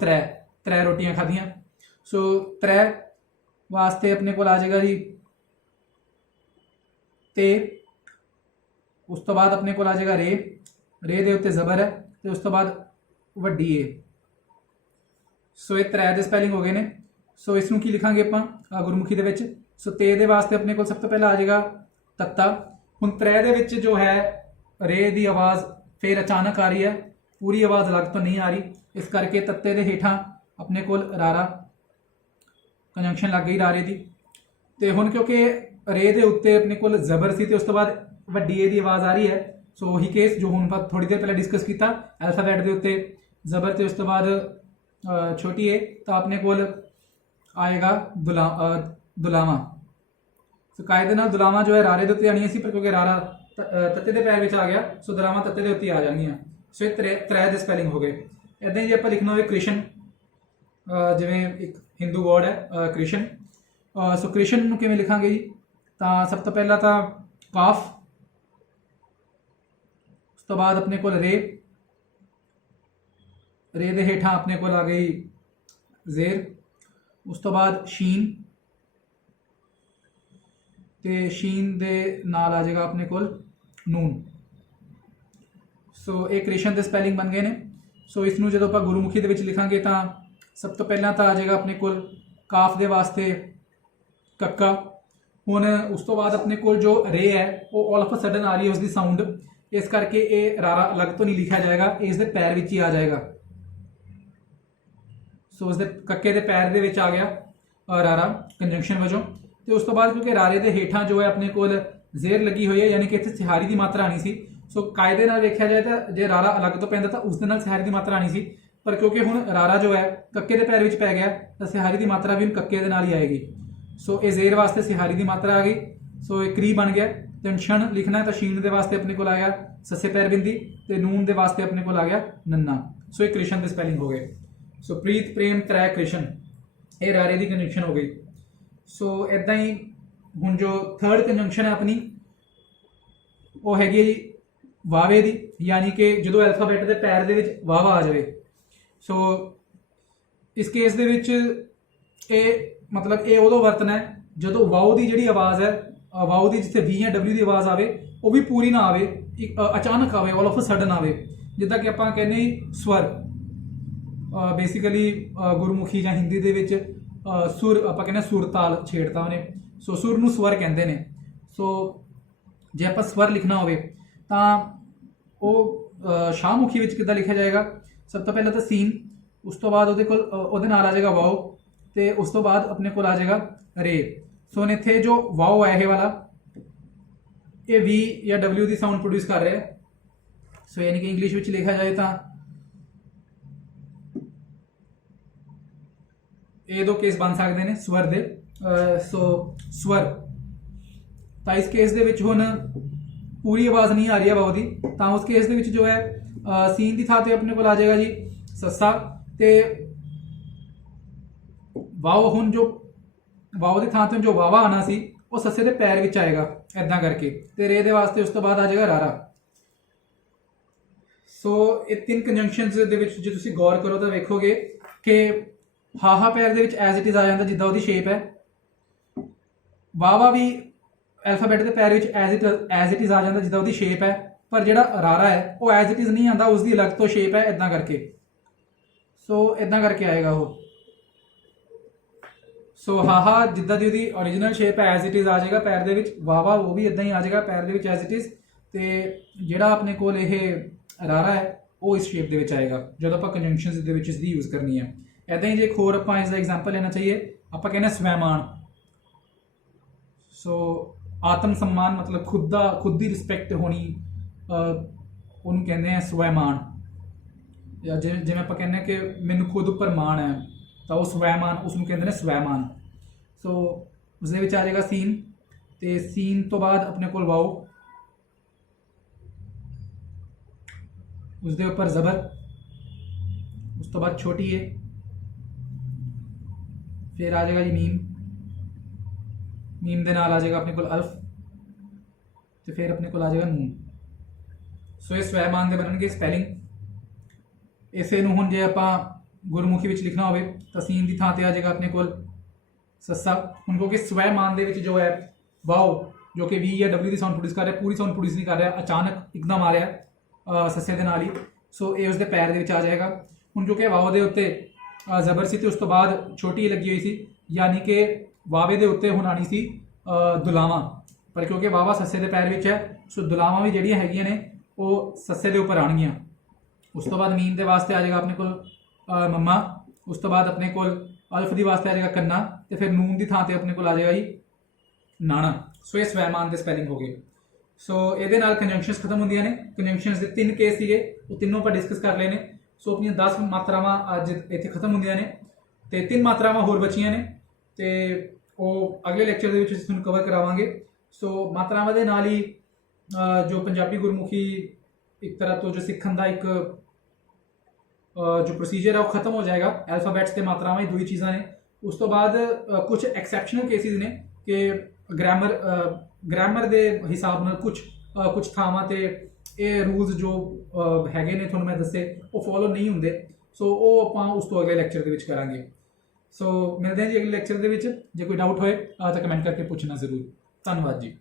3 ਰੋਟੀਆਂ ਖਾਧੀਆਂ। ਸੋ ਤ੍ਰੈ ਵਾਸਤੇ ਆਪਣੇ ਕੋਲ ਆ ਜਾਏਗਾ ਜੀ ਤੇ, ਉਸ ਤੋਂ ਬਾਅਦ ਆਪਣੇ ਕੋਲ ਆ ਜਾਏਗਾ ਰੇ, ਰੇ ਦੇ ਉੱਤੇ ਜ਼ਬਰ ਹੈ ਤੇ ਉਸ ਤੋਂ ਬਾਅਦ ਵੱਡੀ ਏ। ਸੋ ਇਹ ਤ੍ਰੈ ਦੇ ਸਪੈਲਿੰਗ ਹੋ ਗਏ ਨੇ। ਸੋ ਇਸ ਨੂੰ ਕੀ ਲਿਖਾਂਗੇ ਆਪਾਂ ਗੁਰਮੁਖੀ ਦੇ ਵਿੱਚ? ਸੋ ਤੇ ਦੇ ਵਾਸਤੇ ਆਪਣੇ ਕੋਲ ਸਭ ਤੋਂ ਪਹਿਲਾਂ ਆ ਜਾਏਗਾ ਤੱਤਾ। ਹੁਣ ਤ੍ਰੈ ਦੇ ਵਿੱਚ ਜੋ ਹੈ ਰੇ ਦੀ ਆਵਾਜ਼ ਫਿਰ ਅਚਾਨਕ ਆ ਰਹੀ ਹੈ, ਪੂਰੀ ਆਵਾਜ਼ ਅਲੱਗ ਤੋਂ ਨਹੀਂ ਆ ਰਹੀ, ਇਸ ਕਰਕੇ ਤੱਤੇ ਦੇ ਹੇਠਾਂ ਆਪਣੇ ਕੋਲ ਰਾਰਾ ਕੰਜੰਕਸ਼ਨ ਲੱਗ ਗਈ ਰਾਰੇ ਦੀ। ਤੇ ਹੁਣ ਕਿਉਂਕਿ ਰੇ ਦੇ ਉੱਤੇ ਆਪਣੇ ਕੋਲ ਜ਼ਬਰ ਸੀ ਤੇ ਉਸ ਤੋਂ ਬਾਅਦ ਵੱਡੀ ਏ ਦੀ ਆਵਾਜ਼ ਆ ਰਹੀ ਹੈ, ਸੋ ਉਹੀ ਕੇਸ ਜੋ ਹੁਣ ਆਪਾਂ ਥੋੜੀ ਦੇਰ ਪਹਿਲਾਂ ਡਿਸਕਸ ਕੀਤਾ, ਅਲਫਾਬੈਟ ਦੇ ਉੱਤੇ ਜ਼ਬਰ ਤੇ ਉਸ ਤੋਂ ਬਾਅਦ ਛੋਟੀ ਏ, ਤਾਂ ਆਪਣੇ ਕੋਲ ਆਏਗਾ ਦੁਲਾਵਾਂ। ਸੋ ਕਾਇਦੇ ਨਾਲ ਦੁਲਾਵਾਂ ਜੋ ਹੈ ਰਾਰੇ ਦੇ ਉੱਤੇ ਆਣੀਆਂ ਸੀ, ਪਰ ਕਿਉਂਕਿ ਰਾਰਾ ਤੱਤੇ ਦੇ ਪੈਰ ਵਿੱਚ ਆ ਗਿਆ, ਸੋ ਦੁਲਾਵਾਂ ਤੱਤੇ ਦੇ ਉੱਤੇ ਆ ਜਾਣਗੀਆਂ। ਸੋ ਇਹ ਤ੍ਰੈ ਦੇ ਸਪੈਲਿੰਗ ਹੋ ਗਏ। ਇੱਦਾਂ ਹੀ ਜੇ ਆਪਾਂ ਲਿਖਣਾ ਹੋਵੇ ਕ੍ਰਿਸ਼ਨ, ਜਿਵੇਂ ਇੱਕ ਹਿੰਦੂ ਗੋਡ ਹੈ ਕ੍ਰਿਸ਼ਨ। ਸੋ ਕ੍ਰਿਸ਼ਨ ਨੂੰ ਕਿਵੇਂ ਲਿਖਾਂਗੇ ਜੀ? ਤਾਂ ਸਭ ਤੋਂ ਪਹਿਲਾਂ ਤਾਂ ਕਾਫ, ਉਸ ਤੋਂ ਬਾਅਦ ਆਪਣੇ ਕੋਲ ਰੇ, ਰੇ ਦੇ ਹੇਠਾਂ ਆਪਣੇ ਕੋਲ ਆ ਗਈ ਜ਼ੇਰ, ਉਸ ਤੋਂ ਬਾਅਦ ਸ਼ੀਨ, ਤੇ ਸ਼ੀਨ ਦੇ ਨਾਲ ਆ ਜਾਏਗਾ ਆਪਣੇ ਕੋਲ ਨੂਨ। ਸੋ ਇਹ ਕ੍ਰਿਸ਼ਨ ਦੇ ਸਪੈਲਿੰਗ ਬਣ ਗਏ ਨੇ। ਸੋ ਇਸ ਨੂੰ ਜਦੋਂ ਆਪਾਂ ਗੁਰਮੁਖੀ ਦੇ ਵਿੱਚ ਲਿਖਾਂਗੇ ਤਾਂ ਸਭ ਤੋਂ ਪਹਿਲਾਂ ਤਾਂ ਆ ਜਾਏਗਾ ਆਪਣੇ ਕੋਲ ਕਾਫ ਦੇ ਵਾਸਤੇ ਕੱਕਾ। ਹੁਣ ਉਸ ਤੋਂ ਬਾਅਦ ਆਪਣੇ ਕੋਲ ਜੋ ਰੇ ਹੈ ਉਹ ਆਲ ਆਫ ਅ ਸਡਨ ਆ ਰਹੀ ਹੈ ਉਸਦੀ ਸਾਊਂਡ, ਇਸ ਕਰਕੇ ਇਹ ਰਾਰਾ ਅਲੱਗ ਤੋਂ ਨਹੀਂ ਲਿਖਿਆ ਜਾਏਗਾ, ਇਸ ਦੇ ਪੈਰ ਵਿੱਚ ਹੀ ਆ ਜਾਏਗਾ। ਸੋ ਉਸਦੇ ਕੱਕੇ ਦੇ ਪੈਰ ਦੇ ਵਿੱਚ ਆ ਗਿਆ ਰਾਰਾ ਕੰਜੰਕਸ਼ਨ ਵਜੋਂ। ਤੇ ਉਸ ਤੋਂ ਬਾਅਦ ਕਿਉਂਕਿ ਰਾਰੇ ਦੇ ਹੇਠਾਂ ਜੋ ਹੈ ਆਪਣੇ ਕੋਲ ਜ਼ੇਰ ਲੱਗੀ ਹੋਈ ਹੈ, ਯਾਨੀ ਕਿ ਇੱਥੇ ਸਿਹਾਰੀ ਦੀ ਮਾਤਰਾ ਆਣੀ ਸੀ। ਸੋ ਕਾਇਦੇ ਨਾਲ ਵੇਖਿਆ ਜਾਏ ਤਾਂ ਜੇ ਰਾਰਾ ਅਲੱਗ ਤੋਂ ਪੈਂਦਾ ਤਾਂ ਉਸ ਦੇ ਨਾਲ ਸਿਹਾਰੀ ਦੀ ਮਾਤਰਾ ਆਣੀ ਸੀ, ਪਰ ਕਿਉਂਕਿ ਹੁਣ ਰਾਰਾ ਜੋ ਹੈ ਕੱਕੇ ਦੇ ਪੈਰ ਵਿੱਚ ਪੈ ਗਿਆ ਤਾਂ ਸਿਹਾਰੀ ਦੀ ਮਾਤਰਾ ਵੀ ਹੁਣ ਕੱਕੇ ਦੇ ਨਾਲ ਹੀ ਆਏਗੀ। ਸੋ ਇਹ ਜ਼ੇਰ ਵਾਸਤੇ ਸਿਹਾਰੀ ਦੀ ਮਾਤਰਾ ਆ ਗਈ। ਸੋ ਇਹ ਕਰੀ ਬਣ ਗਿਆ। ਤੇ ਛਣ ਲਿਖਣਾ ਤਾਂ ਸ਼ੀਨ ਦੇ ਵਾਸਤੇ ਆਪਣੇ ਕੋਲ ਆਇਆ ਸੱਸੇ ਪੈਰ ਬਿੰਦੀ, ਤੇ ਨੂਨ ਦੇ ਵਾਸਤੇ ਆਪਣੇ ਕੋਲ ਆ ਗਿਆ ਨੰਨਾ। ਸੋ ਇਹ ਕ੍ਰਿਸ਼ਨ ਦੇ ਸਪੈਲਿੰਗ ਹੋ ਗਏ। ਸੋ ਪ੍ਰੀਤ, ਪ੍ਰੇਮ, ਤ੍ਰੈ, ਕ੍ਰਿਸ਼ਨ, ਇਹ ਰਾਰੇ ਦੀ ਕੰਜੰਕਸ਼ਨ ਹੋ ਗਈ। ਸੋ ਇੱਦਾਂ ਹੀ ਹੁਣ ਜੋ ਥਰਡ ਕੰਜੰਕਸ਼ਨ ਹੈ ਆਪਣੀ, ਉਹ ਹੈਗੀ ਹੈ ਜੀ ਵਾਵੇ ਦੀ, ਯਾਨੀ ਕਿ ਜਦੋਂ ਐਲਫਾਬੈਟ ਦੇ ਪੈਰ ਦੇ ਵਿੱਚ ਵਾਵਾ ਆ ਜਾਵੇ। ਸੋ ਇਸ ਕੇਸ ਦੇ ਵਿੱਚ ਇਹ ਮਤਲਬ ਇਹ ਉਦੋਂ ਵਰਤਣਾ ਹੈ ਜਦੋਂ ਵਾਓ ਦੀ ਜਿਹੜੀ ਆਵਾਜ਼ ਹੈ, ਵਾਓ ਦੀ ਜਿੱਥੇ ਵੀ ਜਾਂ ਡਬਲਿਊ ਦੀ ਆਵਾਜ਼ ਆਵੇ ਉਹ ਵੀ ਪੂਰੀ ਨਾ ਆਵੇ, ਅਚਾਨਕ ਆਵੇ, ਆਲ ਆਫ ਅ ਸਡਨ ਆਵੇ। ਜਿੱਦਾਂ ਕਿ ਆਪਾਂ ਕਹਿੰਦੇ ਸਵਰ, ਬੇਸਿਕਲੀ ਗੁਰਮੁਖੀ ਜਾਂ ਹਿੰਦੀ ਦੇ ਵਿੱਚ ਸੁਰ, ਆਪਾਂ ਕਹਿੰਦੇ ਸੁਰ ਤਾਲ ਛੇੜਤਾ ਉਹਨੇ, ਸੋ ਸੁਰ ਨੂੰ ਸਵਰ ਕਹਿੰਦੇ ਨੇ। ਸੋ ਜੇ ਆਪਾਂ ਸਵਰ ਲਿਖਣਾ ਹੋਵੇ ਤਾਂ ਉਹ ਸ਼ਾਹਮੁਖੀ ਵਿੱਚ ਕਿੱਦਾਂ ਲਿਖਿਆ ਜਾਏਗਾ? ਸਭ ਤੋਂ ਪਹਿਲਾਂ ਤਾਂ ਸੀਨ, ਉਸ ਤੋਂ ਬਾਅਦ ਉਹਦੇ ਨਾਲ ਆ ਜਾਏਗਾ ਵਾਓ, ਤੇ ਉਸ ਤੋਂ ਬਾਅਦ ਆਪਣੇ ਕੋਲ ਆ ਜਾਏਗਾ ਰੇ। ਸੋ ਇੱਥੇ ਜੋ ਵਾਓ ਹੈ ਇਹ ਵਾਲਾ, ਇਹ ਵੀ ਜਾਂ ਡਬਲਿਊ ਦੀ ਸਾਊਂਡ ਪ੍ਰੋਡਿਊਸ ਕਰ ਰਿਹਾ ਹੈ। ਸੋ ਯਾਨੀ ਕਿ ਇੰਗਲਿਸ਼ ਵਿੱਚ ਲਿਖਿਆ ਜਾਏ ਤਾਂ ਇਹ ਦੋ ਕੇਸ ਬਣ ਸਕਦੇ ਨੇ ਸਵਰ ਦੇ। ਸੋ ਸਵਰ ਤਾਂ ਇਸ ਕੇਸ ਦੇ ਵਿੱਚ ਹੁਣ ਪੂਰੀ ਆਵਾਜ਼ ਨਹੀਂ ਆ ਰਹੀ ਹੈ ਵਾਓ ਦੀ, ਤਾਂ ਉਸ ਕੇਸ ਦੇ ਵਿੱਚ ਜੋ ਹੈ ਸੀਨ ਦੀ ਥਾਂ ਤੇ ਆਪਣੇ ਕੋਲ ਆ ਜਾਏਗਾ ਜੀ ਸੱਸਾ, ਤੇ ਵਾਓ ਹੁਣ ਜੋ ਵਾਓ ਦੀ ਥਾਂ ਤੇ ਜੋ ਵਾਵਾ ਆਣਾ ਸੀ ਉਹ ਸੱਸੇ ਦੇ ਪੈਰ ਵਿੱਚ ਆਏਗਾ ਐਦਾਂ ਕਰਕੇ, ਤੇ ਰੇ ਦੇ ਵਾਸਤੇ ਉਸ ਤੋਂ ਬਾਅਦ ਆ ਜਾਏਗਾ ਰਾਰਾ। ਸੋ ਇਹ ਤਿੰਨ ਕੰਜੰਕਸ਼ਨਸ ਦੇ ਵਿੱਚ ਜੇ ਤੁਸੀਂ ਗੌਰ ਕਰੋ ਤਾਂ ਵੇਖੋਗੇ ਕਿ ਹਾਹਾ ਪੈਰ ਦੇ ਵਿੱਚ ਐਜ਼ ਇਟ ਇਜ਼ ਆ ਜਾਂਦਾ ਜਿੱਦਾਂ ਉਹਦੀ ਸ਼ੇਪ ਹੈ, ਵਾਵਾ ਵੀ ਐਲਫਾਬੈਟ ਦੇ ਪੈਰ ਵਿੱਚ ਐਜ਼ ਇਟ ਇਜ਼ ਆ ਜਾਂਦਾ ਜਿੱਦਾਂ ਉਹਦੀ ਸ਼ੇਪ ਹੈ, ਪਰ ਜਿਹੜਾ ਰਾਰਾ ਹੈ ਉਹ ਐਜ਼ ਇਟ ਇਜ਼ ਨਹੀਂ ਆਉਂਦਾ, ਉਸਦੀ ਅਲੱਗ ਤੋਂ ਸ਼ੇਪ ਹੈ ਐਦਾਂ ਕਰਕੇ। ਸੋ ਐਦਾਂ ਕਰਕੇ ਆਏਗਾ ਉਹ। ਸੋ ਹਾਹਾ ਜਿੱਦਾਂ ਦੀ ਉਹਦੀ ਓਰੀਜਨਲ ਸ਼ੇਪ ਹੈ ਐਜ਼ ਇਟ ਇਜ਼ ਆ ਜਾਏਗਾ ਪੈਰ ਦੇ ਵਿੱਚ, ਵਾਵਾ ਉਹ ਵੀ ਇਦਾਂ ਹੀ ਆ ਜਾਏਗਾ ਪੈਰ ਦੇ ਵਿੱਚ ਐਜ਼ ਇਟ ਇਜ਼। ਤੇ ਜਿਹੜਾ ਆਪਣੇ ਕੋਲ ਇਹ ਰਾਰਾ ਹੈ ਉਹ ਇਸ ਸ਼ੇਪ ਦੇ ਵਿੱਚ ਆਏਗਾ ਜਦੋਂ ਆਪਾਂ ਕੰਜੰਕਸ਼ਨਸ ਦੇ ਵਿੱਚ ਇਸ ਦੀ ਯੂਜ਼ ਕਰਨੀ ਹੈ। ਇਦਾਂ ਹੀ ਜੇ ਇੱਕ ਹੋਰ ਆਪਾਂ ਇਸ ਦਾ ਐਗਜ਼ਾਮਪਲ ਲੈਣਾ ਚਾਹੀਏ, ਆਪਾਂ ਕਹਿੰਦੇ ਸਵੈਮਾਨ। ਸੋ ਆਤਮ सम्मान ਮਤਲਬ ਖੁਦ ਦੀ ਰਿਸਪੈਕਟ ਹੋਣੀ, ਉਹਨੂੰ ਕਹਿੰਦੇ ਆ ਸਵੈਮਾਨ। ਜਾਂ ਜਿਵੇਂ ਆਪਾਂ ਕਹਿੰਦੇ ਕਿ ਮੈਨੂੰ ਖੁਦ ਉੱਪਰ ਮਾਣ ਹੈ ਤਾਂ ਉਹ ਸਵੈਮਾਨ, ਉਸ ਨੂੰ ਕਹਿੰਦੇ ਨੇ ਸਵੈਮਾਨ। ਸੋ ਉਸ ਦੇ ਵਿੱਚ ਆ ਜਾਏਗਾ ਸੀਨ, ਤੇ ਸੀਨ ਤੋਂ ਬਾਅਦ ਆਪਣੇ ਕੋਲ ਵਾਓ, ਉਸ ਦੇ ਉੱਪਰ ਜ਼ਬਰ, ਉਸ ਤੋਂ ਬਾਅਦ ਛੋਟੀ ਏ, ਫਿਰ ਆ ਜਾਏਗਾ ਜੀ ਮੀਮ, ਮੀਮ ਦੇ ਨਾਲ ਆ ਜਾਏਗਾ ਆਪਣੇ ਕੋਲ ਅਲਫ, ਤੇ ਫਿਰ ਆਪਣੇ ਕੋਲ ਆ ਜਾਏਗਾ ਨੂਨ। ਸੋ ਇਹ ਸਵੈਮਾਨ ਦੇ ਬਣਨਗੇ ਸਪੈਲਿੰਗ। ਇਸੇ ਨੂੰ ਹੁਣ ਜੇ ਆਪਾਂ ਗੁਰਮੁਖੀ ਵਿੱਚ ਲਿਖਣਾ ਹੋਵੇ ਤਾਂ ਸੀਨ ਦੀ ਥਾਂ ਤੇ ਆ ਜਾਏਗਾ ਆਪਣੇ ਕੋਲ ਸੱਸਾ। ਹੁਣ ਕਿਉਂਕਿ ਸਵੈਮਾਨ ਦੇ ਵਿੱਚ ਜੋ ਹੈ ਵਾਓ ਜੋ ਕਿ ਵੀ ਜਾਂ ਡਬਲਿਊ ਦੀ ਸਾਊਂਡ ਪ੍ਰੋਡਿਊਸ ਕਰ ਰਿਹਾ, ਪੂਰੀ ਸਾਊਂਡ ਪ੍ਰੋਡਿਊਸ ਨਹੀਂ ਕਰ ਰਿਹਾ, ਅਚਾਨਕ ਇੱਕਦਮ ਆ ਰਿਹਾ ਸੱਸੇ ਦੇ ਨਾਲ ਹੀ। ਸੋ ਇਹ ਉਸਦੇ ਪੈਰ ਦੇ ਵਿੱਚ ਆ ਜਾਏਗਾ। ਹੁਣ ਕਿਉਂਕਿ ਵਾਓ ਦੇ ਉੱਤੇ ਜ਼ਬਰ ਸੀ ਤੇ ਉਸ ਤੋਂ ਬਾਅਦ ਛੋਟੀ ਲੱਗੀ ਹੋਈ ਸੀ, ਯਾਨੀ ਕਿ ਵਾਵੇ ਦੇ ਉੱਤੇ ਹੁਣ ਆਣੀ ਸੀ ਦੁਲਾਵਾਂ, ਪਰ ਕਿਉਂਕਿ ਵਾਵਾ ਸੱਸੇ ਦੇ ਪੈਰ ਵਿੱਚ ਹੈ ਸੋ ਦੁਲਾਵਾਂ ਵੀ ਜਿਹੜੀਆਂ ਹੈਗੀਆਂ ਨੇ ਉਹ ਸੱਸੇ ਦੇ ਉੱਪਰ ਆਣਗੀਆਂ। ਉਸ ਤੋਂ ਬਾਅਦ ਮੀਮ ਦੇ ਵਾਸਤੇ ਆ ਜਾਏਗਾ ਆਪਣੇ ਕੋਲ ਮੰਮਾ, ਉਸ ਤੋਂ ਬਾਅਦ ਆਪਣੇ ਕੋਲ ਅਲਫ ਦੀ ਵਾਸਤੇ ਆ ਜਾਏਗਾ ਕੰਨਾ, ਤੇ ਫਿਰ ਨੂਨ ਦੀ ਥਾਂ ਤੇ ਆਪਣੇ ਕੋਲ ਆ ਜਾਏਗਾ ਜੀ ਨਾਣਾ। ਸੋ ਇਹ ਸਵੈਮਾਨ ਦੇ ਸਪੈਲਿੰਗ ਹੋ ਗਏ। ਸੋ ਇਹਦੇ ਨਾਲ ਕੰਜੰਕਸ਼ਨਸ ਖਤਮ ਹੁੰਦੀਆਂ ਨੇ। ਕੰਜੰਕਸ਼ਨਸ ਦੇ 3 ਕੇਸ ਸੀਗੇ, ਉਹ ਤਿੰਨੋਂ ਆਪਾਂ ਡਿਸਕਸ ਕਰ ਲਏ ਨੇ। ਸੋ ਆਪਣੀਆਂ 10 ਮਾਤਰਾਵਾਂ ਅੱਜ ਇੱਥੇ ਖਤਮ ਹੁੰਦੀਆਂ ਨੇ, ਤੇ 3 ਮਾਤਰਾਵਾਂ ਹੋਰ ਬਚੀਆਂ ਨੇ, ਤੇ ਉਹ ਅਗਲੇ ਲੈਕਚਰ ਦੇ ਵਿੱਚ ਅਸੀਂ ਤੁਹਾਨੂੰ ਕਵਰ ਕਰਾਵਾਂਗੇ। ਸੋ ਮਾਤਰਾਵਾਂ ਦੇ ਨਾਲ ਹੀ ਜੋ ਪੰਜਾਬੀ ਗੁਰਮੁਖੀ ਇੱਕ ਤਰ੍ਹਾਂ ਤੋਂ ਜੋ ਸਿੱਖਣ ਦਾ ਇੱਕ ਜੋ ਪ੍ਰੋਸੀਜਰ ਹੈ ਉਹ ਖਤਮ ਹੋ ਜਾਏਗਾ। ਐਲਫਾਬੈਟਸ ਤੇ ਮਾਤਰਾਵਾਂ ਹੀ ਦੋ ਹੀ ਚੀਜ਼ਾਂ ਨੇ। ਉਸ ਤੋਂ ਬਾਅਦ ਕੁਝ ਐਕਸੈਪਸ਼ਨਲ ਕੇਸਿਸ ਨੇ ਕਿ ਗ੍ਰਾਮਰ ਦੇ ਹਿਸਾਬ ਨਾਲ ਕੁਝ ਥਾਵਾਂ ਤੇ ਇਹ ਰੂਲਸ ਜੋ ਹੈਗੇ ਨੇ ਤੁਹਾਨੂੰ ਮੈਂ ਦੱਸੇ ਉਹ ਫੋਲੋ ਨਹੀਂ ਹੁੰਦੇ। ਸੋ ਉਹ ਆਪਾਂ ਉਸ ਤੋਂ ਅਗਲੇ ਲੈਕਚਰ ਦੇ ਵਿੱਚ ਕਰਾਂਗੇ। ਸੋ ਮਿਲਦੇ ਹਾਂ ਜੀ ਅਗਲੇ ਲੈਕਚਰ ਦੇ ਵਿੱਚ। ਜੇ ਕੋਈ ਡਾਊਟ ਹੋਏ ਤਾਂ ਕਮੈਂਟ ਕਰਕੇ ਪੁੱਛਣਾ ਜ਼ਰੂਰ। ਧੰਨਵਾਦ ਜੀ।